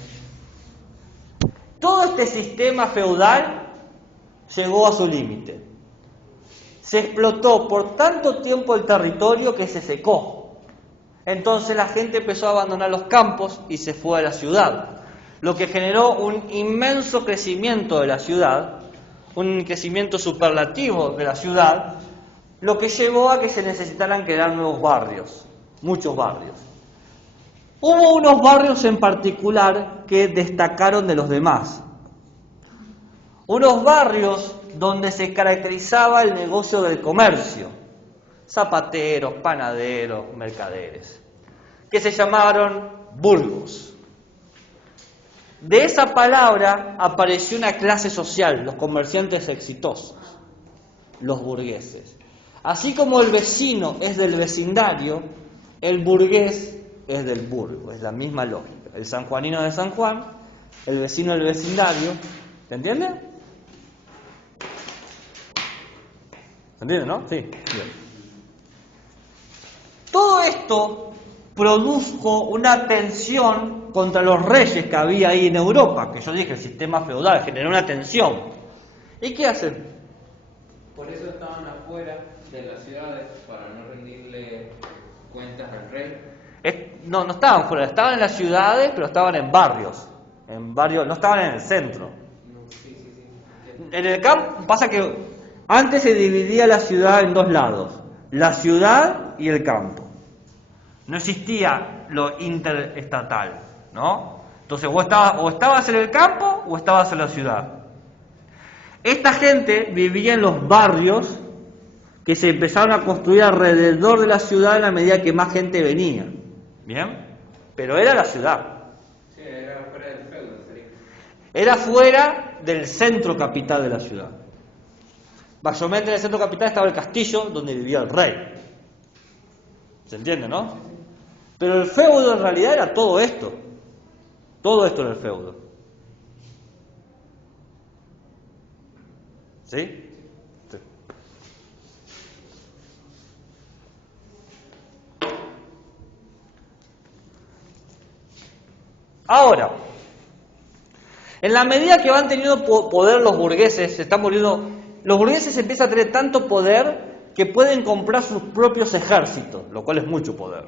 todo este sistema feudal llegó a su límite. Se explotó por tanto tiempo el territorio que se secó. Entonces la gente empezó a abandonar los campos y se fue a la ciudad, lo que generó un inmenso crecimiento de la ciudad, un crecimiento superlativo de la ciudad, lo que llevó a que se necesitaran crear nuevos barrios, muchos barrios. Hubo unos barrios en particular que destacaron de los demás. Unos barrios donde se caracterizaba el negocio del comercio, zapateros, panaderos, mercaderes, que se llamaron burgos. De esa palabra apareció una clase social, los comerciantes exitosos, los burgueses. Así como el vecino es del vecindario, el burgués es del burgo, es la misma lógica. El sanjuanino de San Juan, el vecino del vecindario, ¿se entiende? ¿Se entiende, no? Sí. Bien. Todo esto produjo una tensión contra los reyes que había ahí en Europa, que yo dije, el sistema feudal generó una tensión. ¿Y qué hacen? Por eso estaban afuera de las ciudades, para no rendirle cuentas al rey. No estaban fuera, estaban en las ciudades, pero estaban en barrios, no estaban en el centro. Sí. En el campo pasa que antes se dividía la ciudad en 2 lados, la ciudad y el campo. No existía lo interestatal, ¿no? Entonces o estabas en el campo o estabas en la ciudad. Esta gente vivía en los barrios que se empezaron a construir alrededor de la ciudad en la medida que más gente venía. ¿Bien? Pero era la ciudad. Sí, era fuera del feudo, sería. Era fuera del centro capital de la ciudad. Mayormente en el centro capital estaba el castillo donde vivía el rey. ¿Se entiende, no? Pero el feudo en realidad era todo esto. Todo esto era el feudo. ¿Sí? Sí. Ahora, en la medida que van teniendo poder los burgueses, los burgueses empiezan a tener tanto poder que pueden comprar sus propios ejércitos, lo cual es mucho poder.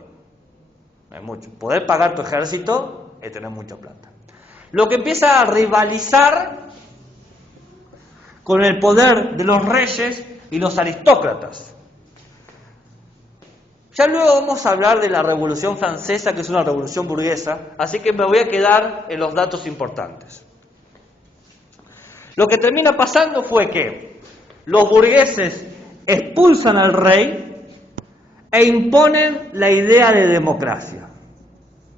Es mucho. Poder pagar tu ejército es tener mucha plata. Lo que empieza a rivalizar con el poder de los reyes y los aristócratas. Ya luego vamos a hablar de la Revolución Francesa, que es una revolución burguesa, así que me voy a quedar en los datos importantes. Lo que termina pasando fue que los burgueses expulsan al rey e imponen la idea de democracia,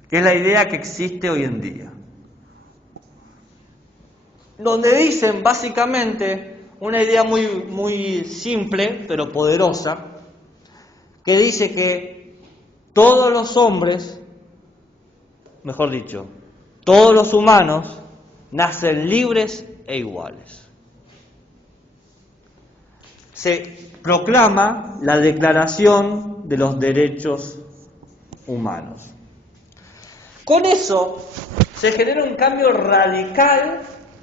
que es la idea que existe hoy en día. Donde dicen básicamente una idea muy simple pero poderosa, que dice que todos los hombres, mejor dicho, todos los humanos nacen libres e iguales. Se proclama la Declaración de los Derechos Humanos. Con eso se genera un cambio radical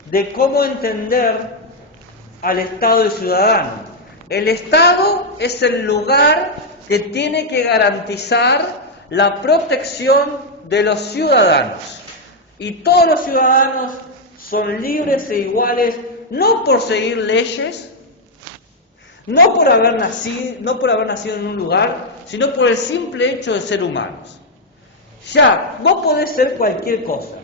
de cómo entender al Estado del ciudadano. El Estado es el lugar que tiene que garantizar la protección de los ciudadanos. Y todos los ciudadanos son libres e iguales, no por seguir leyes, no por haber nacido en un lugar, sino por el simple hecho de ser humanos. Ya, vos podés ser cualquier cosa,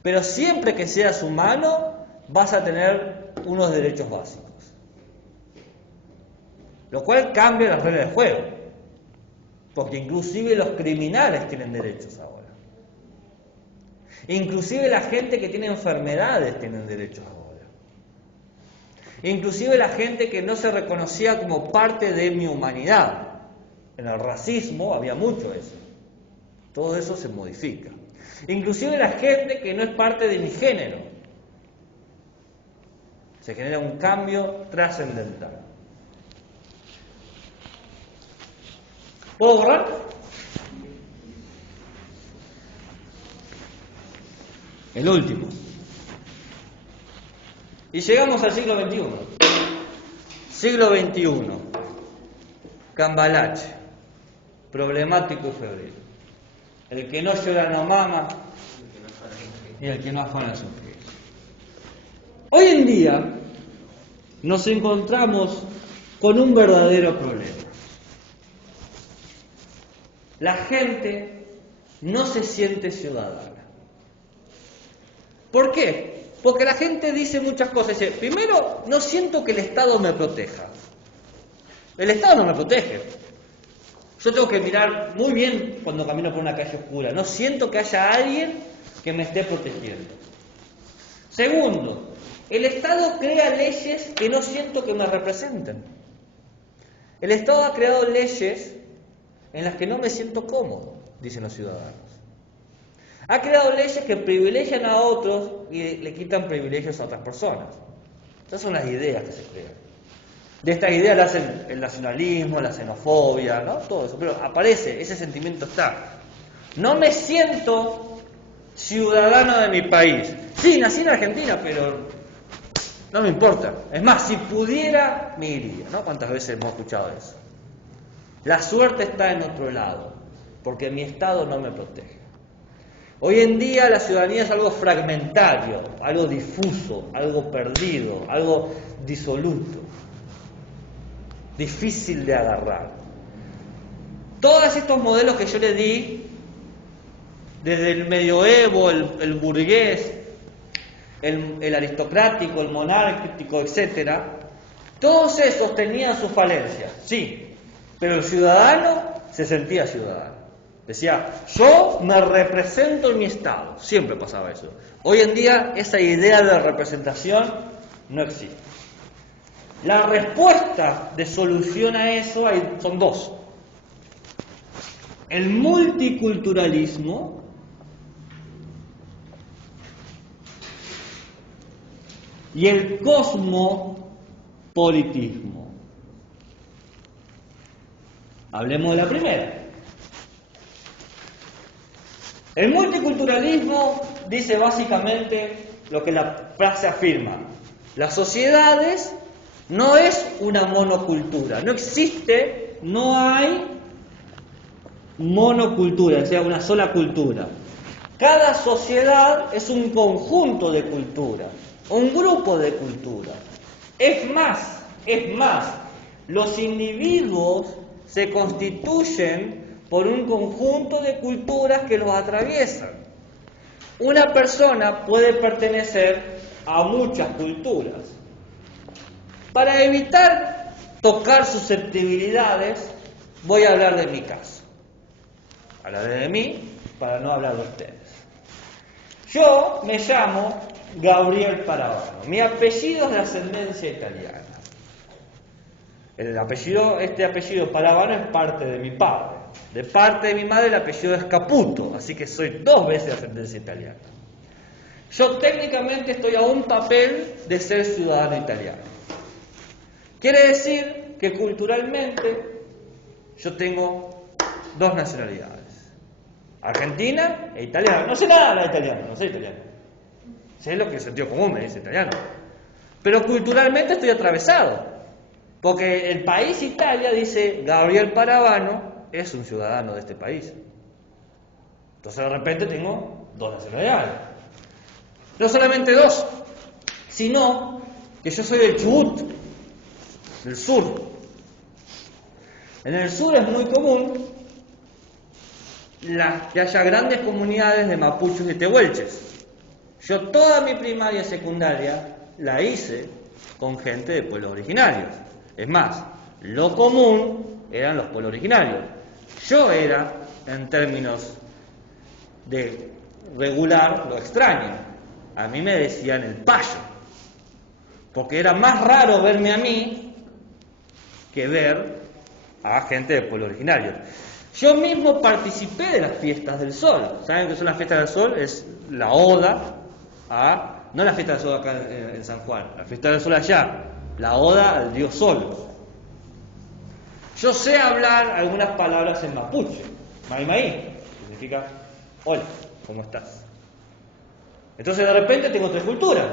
pero siempre que seas humano, vas a tener unos derechos básicos. Lo cual cambia las reglas del juego. Porque inclusive los criminales tienen derechos ahora. Inclusive la gente que tiene enfermedades tienen derechos ahora. Inclusive la gente que no se reconocía como parte de mi humanidad. En el racismo había mucho eso. Todo eso se modifica. Inclusive la gente que no es parte de mi género. Se genera un cambio trascendental. ¿Puedo borrar? El último. Y llegamos al siglo XXI. Siglo XXI. Cambalache. Problemático y febril. El que no llora no mama. Y el que no afana sufrir. Hoy en día nos encontramos con un verdadero problema. La gente no se siente ciudadana. ¿Por qué? Porque la gente dice muchas cosas. Dice, primero, no siento que el Estado me proteja. El Estado no me protege. Yo tengo que mirar muy bien cuando camino por una calle oscura. No siento que haya alguien que me esté protegiendo. Segundo, el Estado crea leyes que no siento que me representen. El Estado ha creado leyes en las que no me siento cómodo, dicen los ciudadanos. Ha creado leyes que privilegian a otros y le quitan privilegios a otras personas. Esas son las ideas que se crean. De estas ideas nacen el nacionalismo, la xenofobia, ¿no? Todo eso. Pero aparece, ese sentimiento está. No me siento ciudadano de mi país. Sí, nací en Argentina, pero no me importa. Es más, si pudiera, me iría, ¿no? ¿Cuántas veces hemos escuchado eso? La suerte está en otro lado, porque mi Estado no me protege. Hoy en día la ciudadanía es algo fragmentario, algo difuso, algo perdido, algo disoluto, difícil de agarrar. Todos estos modelos que yo le di, desde el medioevo, el burgués, el aristocrático, el monárquico, etc., todos esos tenían sus falencias, sí. Pero el ciudadano se sentía ciudadano. Decía, yo me represento en mi Estado. Siempre pasaba eso. Hoy en día esa idea de representación no existe. La respuesta de solución a eso son dos. El multiculturalismo y el cosmopolitismo. Hablemos de la primera. El multiculturalismo dice básicamente lo que la frase afirma. Las sociedades no es una monocultura. No existe, no hay monocultura, o sea, una sola cultura. Cada sociedad es un conjunto de culturas, un grupo de culturas. Es más, los individuos se constituyen por un conjunto de culturas que los atraviesan. Una persona puede pertenecer a muchas culturas. Para evitar tocar susceptibilidades, voy a hablar de mi caso. Hablaré de mí para no hablar de ustedes. Yo me llamo Gabriel Paravano. Mi apellido es de ascendencia italiana. Este apellido Paravano es parte de mi padre. De parte de mi madre el apellido es Caputo, así que soy 2 veces de ascendencia italiana. Yo técnicamente estoy a un papel de ser ciudadano italiano. Quiere decir que culturalmente yo tengo 2 nacionalidades. Argentina e italiana. No sé nada de italiano, no sé italiano. Sé lo que el sentido común me dice italiano. Pero culturalmente estoy atravesado. Porque el país Italia dice, Gabriel Paravano es un ciudadano de este país. Entonces de repente tengo 2 nacionalidades. No solamente 2, sino que yo soy del Chubut, del sur. En el sur es muy común que haya grandes comunidades de mapuches y tehuelches. Yo toda mi primaria y secundaria la hice con gente de pueblos originarios. Es más, Lo común eran los pueblos originarios. Yo era, en términos de regular, lo extraño. A mí me decían el payo, porque era más raro verme a mí que ver a gente del pueblo originario. Yo mismo participé de las fiestas del sol. ¿Saben qué son las fiestas del sol? Es la oda a... No la fiesta del sol acá en San Juan, la fiesta del sol allá. La oda al dios sol. Yo sé hablar algunas palabras en mapuche. Mai mai, que significa hola, ¿cómo estás? Entonces de repente tengo otra cultura.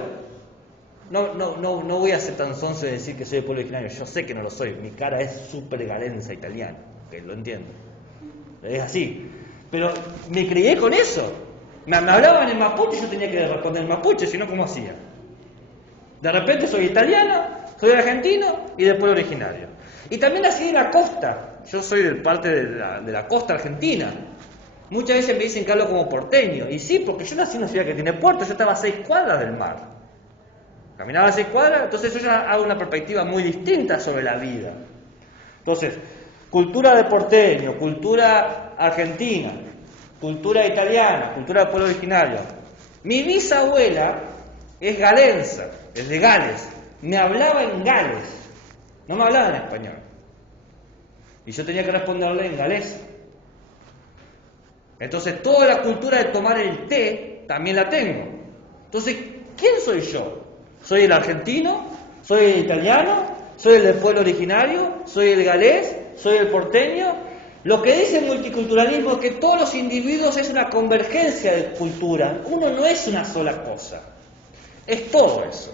No voy a ser tan sonso de decir que soy de pueblo originario. Yo sé que no lo soy. Mi cara es súper galenza italiana, que lo entiendo. Es así. Pero me crié con eso. Me hablaban en mapuche y yo tenía que responder en mapuche, si no, ¿cómo hacía? De repente soy italiano, soy argentino y del pueblo originario. Y también así de la costa. Yo soy de parte de la costa argentina. Muchas veces me dicen que hablo como porteño. Y sí, porque yo nací en una ciudad que tiene puerto. Yo estaba a 6 cuadras del mar. Caminaba a 6 cuadras, entonces yo ya hago una perspectiva muy distinta sobre la vida. Entonces, cultura de porteño, cultura argentina, cultura italiana, cultura del pueblo originario. Mi bisabuela es galenza, es de Gales. Me hablaba en Gales, no me hablaba en español. Y yo tenía que responderle en galés. Entonces, toda la cultura de tomar el té también la tengo. Entonces, ¿quién soy yo? ¿Soy el argentino? ¿Soy el italiano? ¿Soy el del pueblo originario? ¿Soy el galés? ¿Soy el porteño? Lo que dice el multiculturalismo es que todos los individuos es una convergencia de cultura. Uno no es una sola cosa. Es todo eso.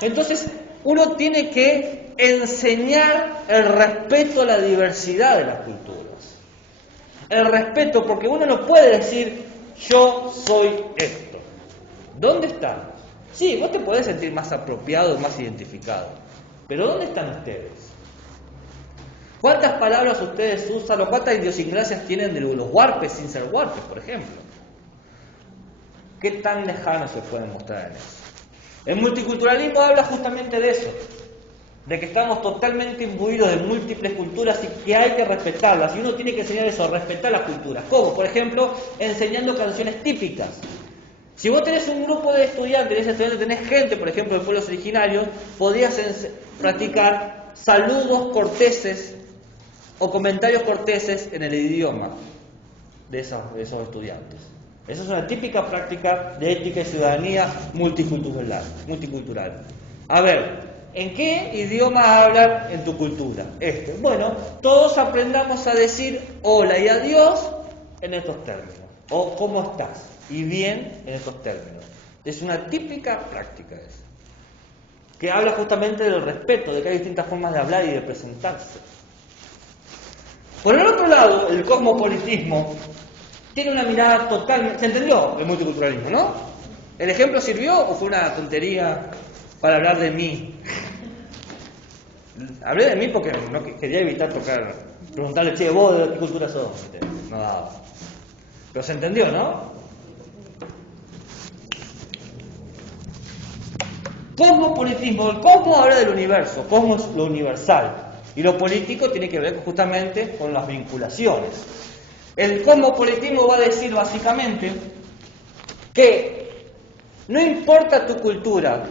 Entonces, uno tiene que enseñar el respeto a la diversidad de las culturas. El respeto, porque uno no puede decir, yo soy esto. ¿Dónde estamos? Sí, vos te podés sentir más apropiado, más identificado. Pero ¿dónde están ustedes? ¿Cuántas palabras ustedes usan o cuántas idiosincrasias tienen de los huarpes sin ser huarpes, por ejemplo? ¿Qué tan lejanos se pueden mostrar en eso? El multiculturalismo habla justamente de eso, de que estamos totalmente imbuidos de múltiples culturas y que hay que respetarlas. Y uno tiene que enseñar eso, respetar las culturas. ¿Cómo? Por ejemplo, enseñando canciones típicas. Si vos tenés un grupo de estudiantes, tenés gente, por ejemplo, de pueblos originarios, podrías practicar saludos corteses o comentarios corteses en el idioma de esos estudiantes. Esa es una típica práctica de ética y ciudadanía multicultural. A ver, ¿en qué idioma hablan en tu cultura? Bueno, todos aprendamos a decir hola y adiós en estos términos. O ¿cómo estás? Y bien en estos términos. Es una típica práctica esa, que habla justamente del respeto, de que hay distintas formas de hablar y de presentarse. Por el otro lado, el cosmopolitismo tiene una mirada totalmente... ¿Se entendió el multiculturalismo, no? ¿El ejemplo sirvió o fue una tontería para hablar de mí? Hablé de mí porque no quería evitar preguntarle, che, ¿vos de qué cultura sos? No daba. Pero se entendió, ¿no? Cosmopolitismo. El cosmos habla del universo, cosmos lo universal. Y lo político tiene que ver justamente con las vinculaciones. El cosmopolitismo va a decir básicamente que no importa tu cultura,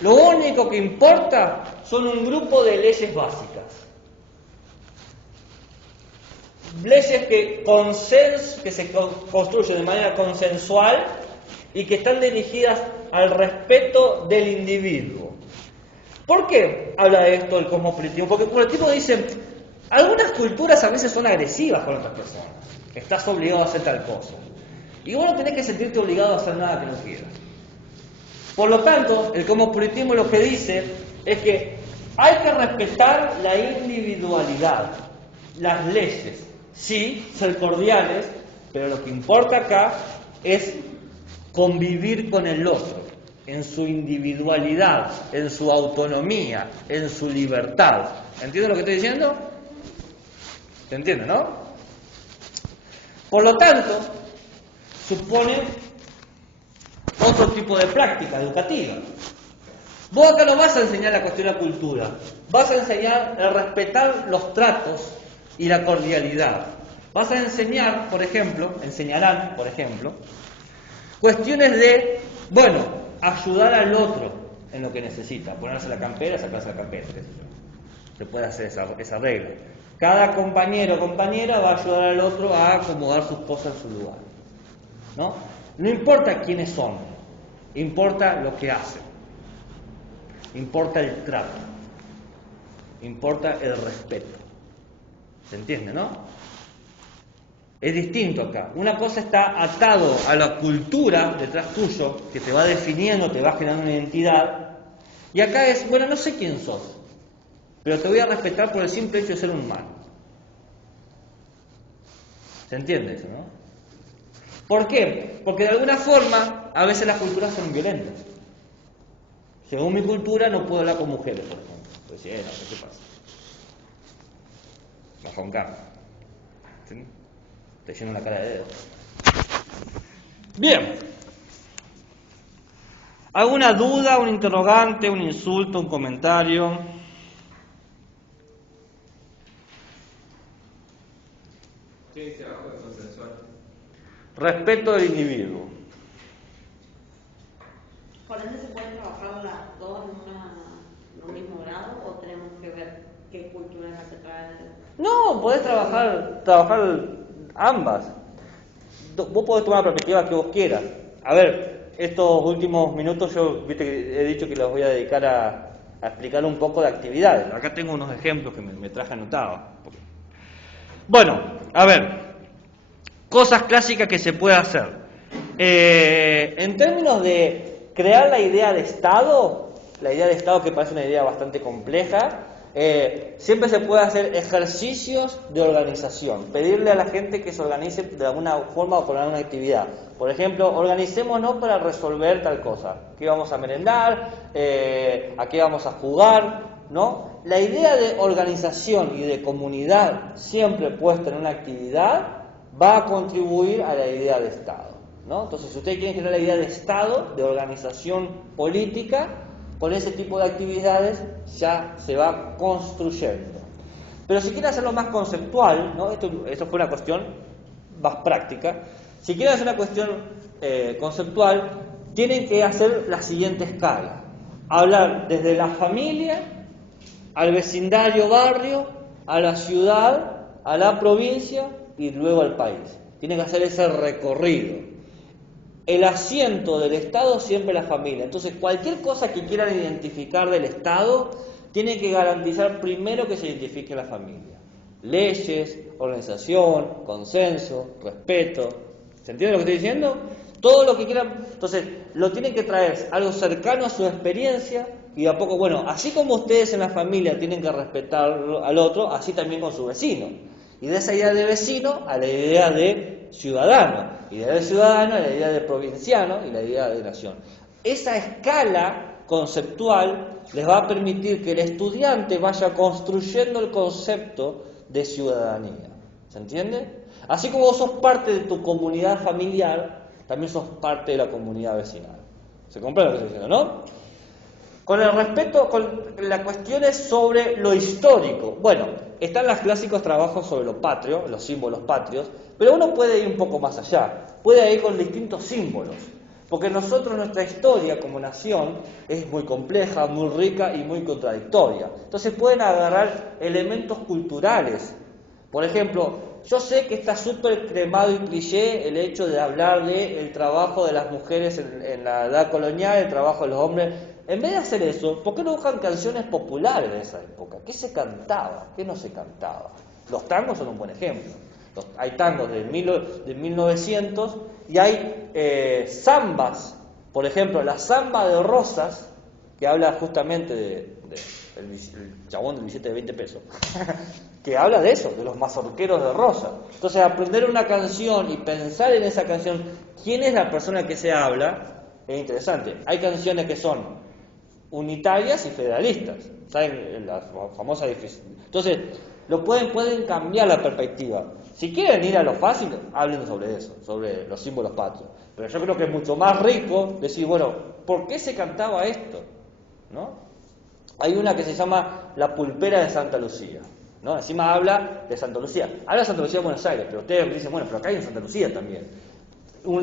lo único que importa son un grupo de leyes básicas. Leyes que se construyen de manera consensual y que están dirigidas al respeto del individuo. ¿Por qué habla de esto el cosmopolitismo? Porque el cosmopolitismo dice, algunas culturas a veces son agresivas con otras personas. Estás obligado a hacer tal cosa. Y vos no tenés que sentirte obligado a hacer nada que no quieras. Por lo tanto, el cosmopolitismo lo que dice es que hay que respetar la individualidad, las leyes. Sí, ser cordiales, pero lo que importa acá es convivir con el otro, en su individualidad, en su autonomía, en su libertad. ¿Entiendes lo que estoy diciendo? ¿Se entiende, no? Por lo tanto, supone otro tipo de práctica educativa. Vos acá no vas a enseñar la cuestión de la cultura, vas a enseñar el respetar los tratos y la cordialidad. Vas a enseñar, por ejemplo, enseñarán, por ejemplo, cuestiones de, bueno, ayudar al otro en lo que necesita, ponerse la campera, sacarse la campera, qué sé yo. Se puede hacer esa regla. Cada compañero o compañera va a ayudar al otro a acomodar sus cosas en su lugar, ¿no? No importa quiénes son, importa lo que hacen, importa el trato, importa el respeto. ¿Se entiende, no? Es distinto acá. Una cosa está atado a la cultura detrás tuyo, que te va definiendo, te va generando una identidad. Y acá es, bueno, no sé quién sos, pero te voy a respetar por el simple hecho de ser un humano. ¿Se entiende eso, no? ¿Por qué? Porque de alguna forma, a veces las culturas son violentas. Según mi cultura, no puedo hablar con mujeres, por ejemplo. Pues sí, no sé qué pasa. Bajo un campo. ¿Sí? Estoy lleno la cara de dedos. Bien. ¿Alguna duda, un interrogante, un insulto, un comentario? ¿Qué dice abajo de consensual? Respeto del individuo. ¿Por eso se puede trabajar las dos en un mismo grado o tenemos que ver qué cultura es la que trae? No, podés trabajar ambas. Vos podés tomar la perspectiva que vos quieras. A ver, estos últimos minutos yo he dicho que los voy a dedicar a explicar un poco de actividades. Acá tengo unos ejemplos que me traje anotados. Bueno, a ver, cosas clásicas que se puede hacer. En términos de crear la idea de Estado que parece una idea bastante compleja, siempre se puede hacer ejercicios de organización, pedirle a la gente que se organice de alguna forma o por alguna actividad. Por ejemplo, organicémonos para resolver tal cosa. ¿Qué vamos a merendar? ¿A qué vamos a jugar? ¿No? La idea de organización y de comunidad siempre puesta en una actividad va a contribuir a la idea de Estado, ¿no? Entonces, si ustedes quieren generar la idea de Estado, de organización política, con ese tipo de actividades ya se va construyendo. Pero si quieren hacerlo más conceptual, ¿no? Esto fue una cuestión más práctica. Si quieren hacer una cuestión conceptual, tienen que hacer la siguiente escala. Hablar desde la familia, al vecindario, barrio, a la ciudad, a la provincia y luego al país. Tienen que hacer ese recorrido. El asiento del Estado siempre la familia. Entonces, cualquier cosa que quieran identificar del Estado, tiene que garantizar primero que se identifique la familia. Leyes, organización, consenso, respeto. ¿Se entiende lo que estoy diciendo? Todo lo que quieran. Entonces, lo tienen que traer algo cercano a su experiencia y de a poco, bueno, así como ustedes en la familia tienen que respetar al otro, así también con su vecino. Y de esa idea de vecino a la idea de ciudadano, y de la idea de ciudadano a la idea de provinciano y la idea de nación. Esa escala conceptual les va a permitir que el estudiante vaya construyendo el concepto de ciudadanía. ¿Se entiende? Así como vos sos parte de tu comunidad familiar, también sos parte de la comunidad vecinal. ¿Se comprende lo que estoy diciendo, no? Con el respeto, con las cuestiones sobre lo histórico. Bueno, están los clásicos trabajos sobre lo patrio, los símbolos patrios, pero uno puede ir un poco más allá, puede ir con distintos símbolos, porque nosotros, nuestra historia como nación es muy compleja, muy rica y muy contradictoria. Entonces pueden agarrar elementos culturales. Por ejemplo, yo sé que está súper cremado y cliché el hecho de hablar del trabajo de las mujeres en la edad colonial, el trabajo de los hombres. En vez de hacer eso, ¿por qué no buscan canciones populares de esa época? ¿Qué se cantaba? ¿Qué no se cantaba? Los tangos son un buen ejemplo. Hay tangos de 1900 y hay zambas. Por ejemplo, la zamba de Rosas, que habla justamente el chabón del billete de 20 pesos, que habla de eso, de los mazorqueros de Rosa. Entonces, aprender una canción y pensar en esa canción, quién es la persona que se habla, es interesante. Hay canciones que son unitarias y federalistas, ¿saben? Las famosas. Entonces, pueden cambiar la perspectiva. Si quieren ir a lo fácil, hablen sobre eso, sobre los símbolos patrios. Pero yo creo que es mucho más rico decir, bueno, ¿por qué se cantaba esto? ¿no? Hay una que se llama La Pulpera de Santa Lucía, ¿no? Encima habla de Santa Lucía. Habla de Santa Lucía de Buenos Aires, pero ustedes dicen, bueno, pero acá hay en Santa Lucía también.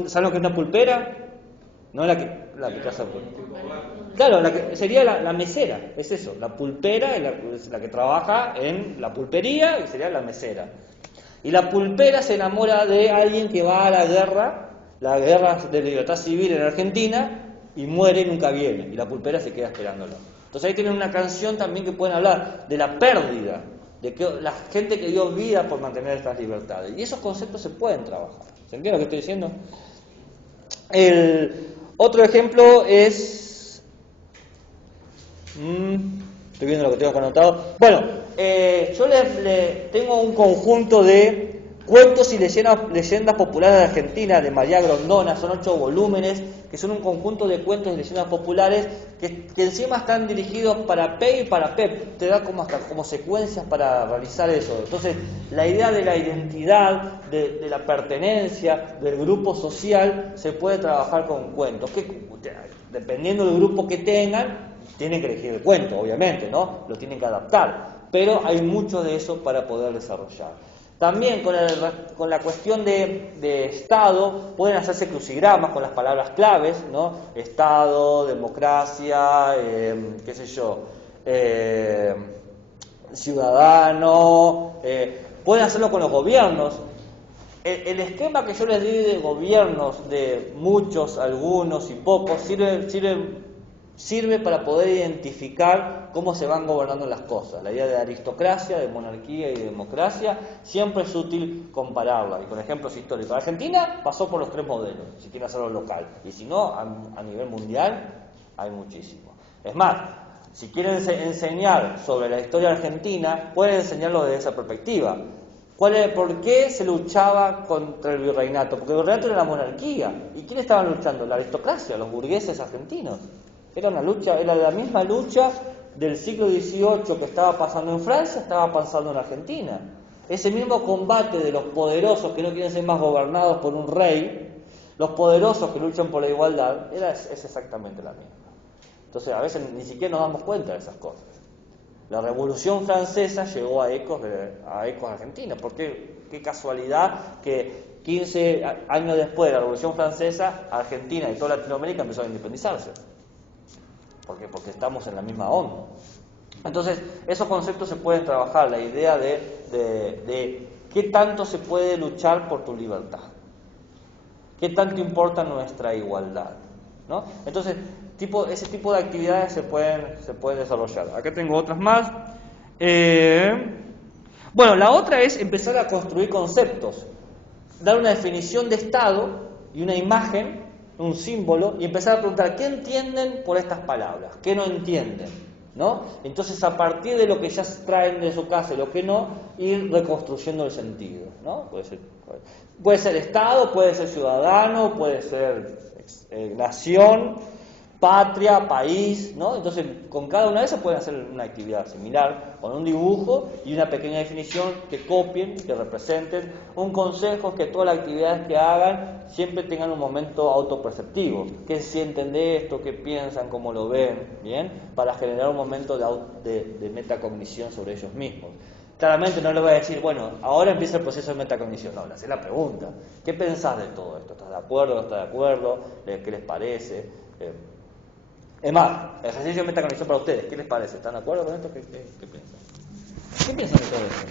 ¿Saben lo que es una pulpera? No la que casa. Claro, sería la mesera, es eso. La pulpera es la que trabaja en la pulpería y sería la mesera. Y la pulpera se enamora de alguien que va a la guerra de libertad civil en Argentina, y muere y nunca viene. Y la pulpera se queda esperándolo. Entonces ahí tienen una canción también que pueden hablar de la pérdida, de que la gente que dio vida por mantener estas libertades. Y esos conceptos se pueden trabajar. ¿Se entiende lo que estoy diciendo? El otro ejemplo es... estoy viendo lo que tengo acá anotado. Bueno, yo le tengo un conjunto de cuentos y leyendas populares de Argentina, de María Grondona. Son 8 volúmenes, que son un conjunto de cuentos y leyendas populares que encima están dirigidos para P y para PEP. Te da como secuencias para realizar eso. Entonces, la idea de la identidad, de la pertenencia, del grupo social, se puede trabajar con cuentos. Que, dependiendo del grupo que tengan, tienen que elegir el cuento, obviamente, ¿no? Lo tienen que adaptar. Pero hay mucho de eso para poder desarrollar. También con la cuestión de Estado pueden hacerse crucigramas con las palabras claves, ¿no? Estado, democracia, qué sé yo, ciudadano. Pueden hacerlo con los gobiernos. El esquema que yo les di de gobiernos, de muchos, algunos y pocos, sirve para poder identificar cómo se van gobernando las cosas. La idea de aristocracia, de monarquía y de democracia, siempre es útil compararla. Y con ejemplos históricos. Argentina pasó por los 3 modelos, si quiere hacerlo local. Y si no, a nivel mundial hay muchísimo. Es más, si quieren enseñar sobre la historia argentina, pueden enseñarlo desde esa perspectiva. ¿Por qué se luchaba contra el virreinato? Porque el virreinato era la monarquía. ¿Y quién estaban luchando? La aristocracia, los burgueses argentinos. Era la misma lucha del siglo XVIII que estaba pasando en Francia, estaba pasando en Argentina. Ese mismo combate de los poderosos que no quieren ser más gobernados por un rey, los poderosos que luchan por la igualdad, es exactamente la misma. Entonces a veces ni siquiera nos damos cuenta de esas cosas. La Revolución Francesa llegó a ecos argentinos. Porque qué casualidad que 15 años después de la Revolución Francesa, Argentina y toda Latinoamérica empezó a independizarse. Porque estamos en la misma onda. Entonces, esos conceptos se pueden trabajar, la idea de qué tanto se puede luchar por tu libertad, qué tanto importa nuestra igualdad, ¿no? Entonces, ese tipo de actividades se pueden desarrollar. Acá tengo otras más. Bueno, la otra es empezar a construir conceptos, dar una definición de Estado y una imagen, un símbolo, y empezar a preguntar ¿qué entienden por estas palabras? ¿Qué no entienden? ¿No? Entonces, a partir de lo que ya traen de su casa y lo que no, ir reconstruyendo el sentido, ¿no? Puede ser Estado, puede ser ciudadano, puede ser nación, patria, país, ¿no? Entonces, con cada una de esas pueden hacer una actividad similar, con un dibujo y una pequeña definición que copien, que representen. Un consejo es que todas las actividades que hagan siempre tengan un momento autoperceptivo. ¿Qué sienten de esto? ¿Qué piensan? ¿Cómo lo ven? ¿Bien? Para generar un momento de metacognición sobre ellos mismos. Claramente no les voy a decir, bueno, ahora empieza el proceso de metacognición. No, le hacé la pregunta. ¿Qué pensás de todo esto? ¿Estás de acuerdo? ¿No estás de acuerdo? ¿Qué les parece? Es más, el ejercicio de metacognición para ustedes, ¿qué les parece? ¿Están de acuerdo con esto? ¿Qué piensan? ¿Qué piensan de todo esto?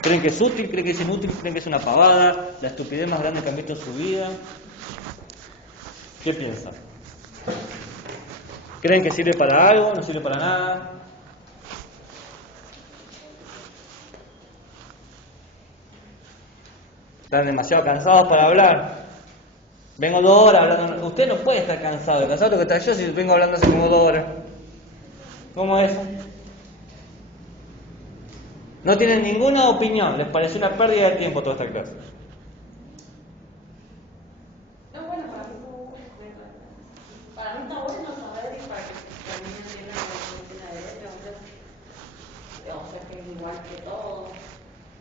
¿Creen que es útil? ¿Creen que es inútil? ¿Creen que es una pavada? ¿La estupidez más grande que han visto en su vida? ¿Qué piensan? ¿Creen que sirve para algo? ¿No sirve para nada? ¿Están demasiado cansados para hablar? Vengo 2 horas hablando. Usted no puede estar cansado. Cansado que está yo si vengo hablando hace como 2 horas. ¿Cómo es? No tienen ninguna opinión. Les parece una pérdida de tiempo toda esta clase. No, bueno, para mí está bueno saber y para que también entiendan lo que tiene derecho. O sea, que es igual que todos,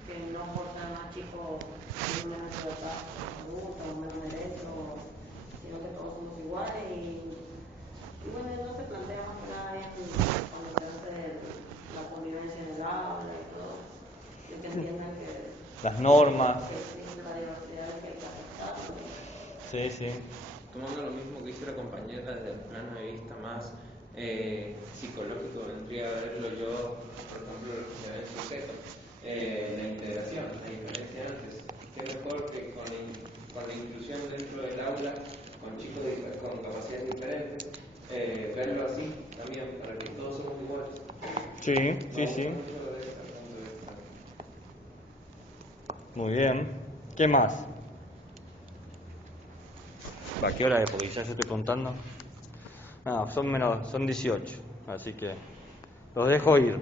que no importa más chico ni menos libertad absoluta o menos derecho, sino que todos somos iguales y bueno, eso se plantea más que nada bien las normas. La diversidad que hay que aceptar. Sí, sí. Tomando lo mismo que hizo la compañera desde el plano de vista más psicológico, vendría a verlo yo, por ejemplo, lo que se ve en sujeto, la integración, la diferencia antes. ¿Qué mejor que con la inclusión dentro del aula, con chicos con capacidades diferentes, verlo así también, para que todos somos iguales? Sí, sí, sí. Muy bien. ¿Qué más? ¿A qué hora es? Porque ya yo estoy contando. No, son 18, así que los dejo ir.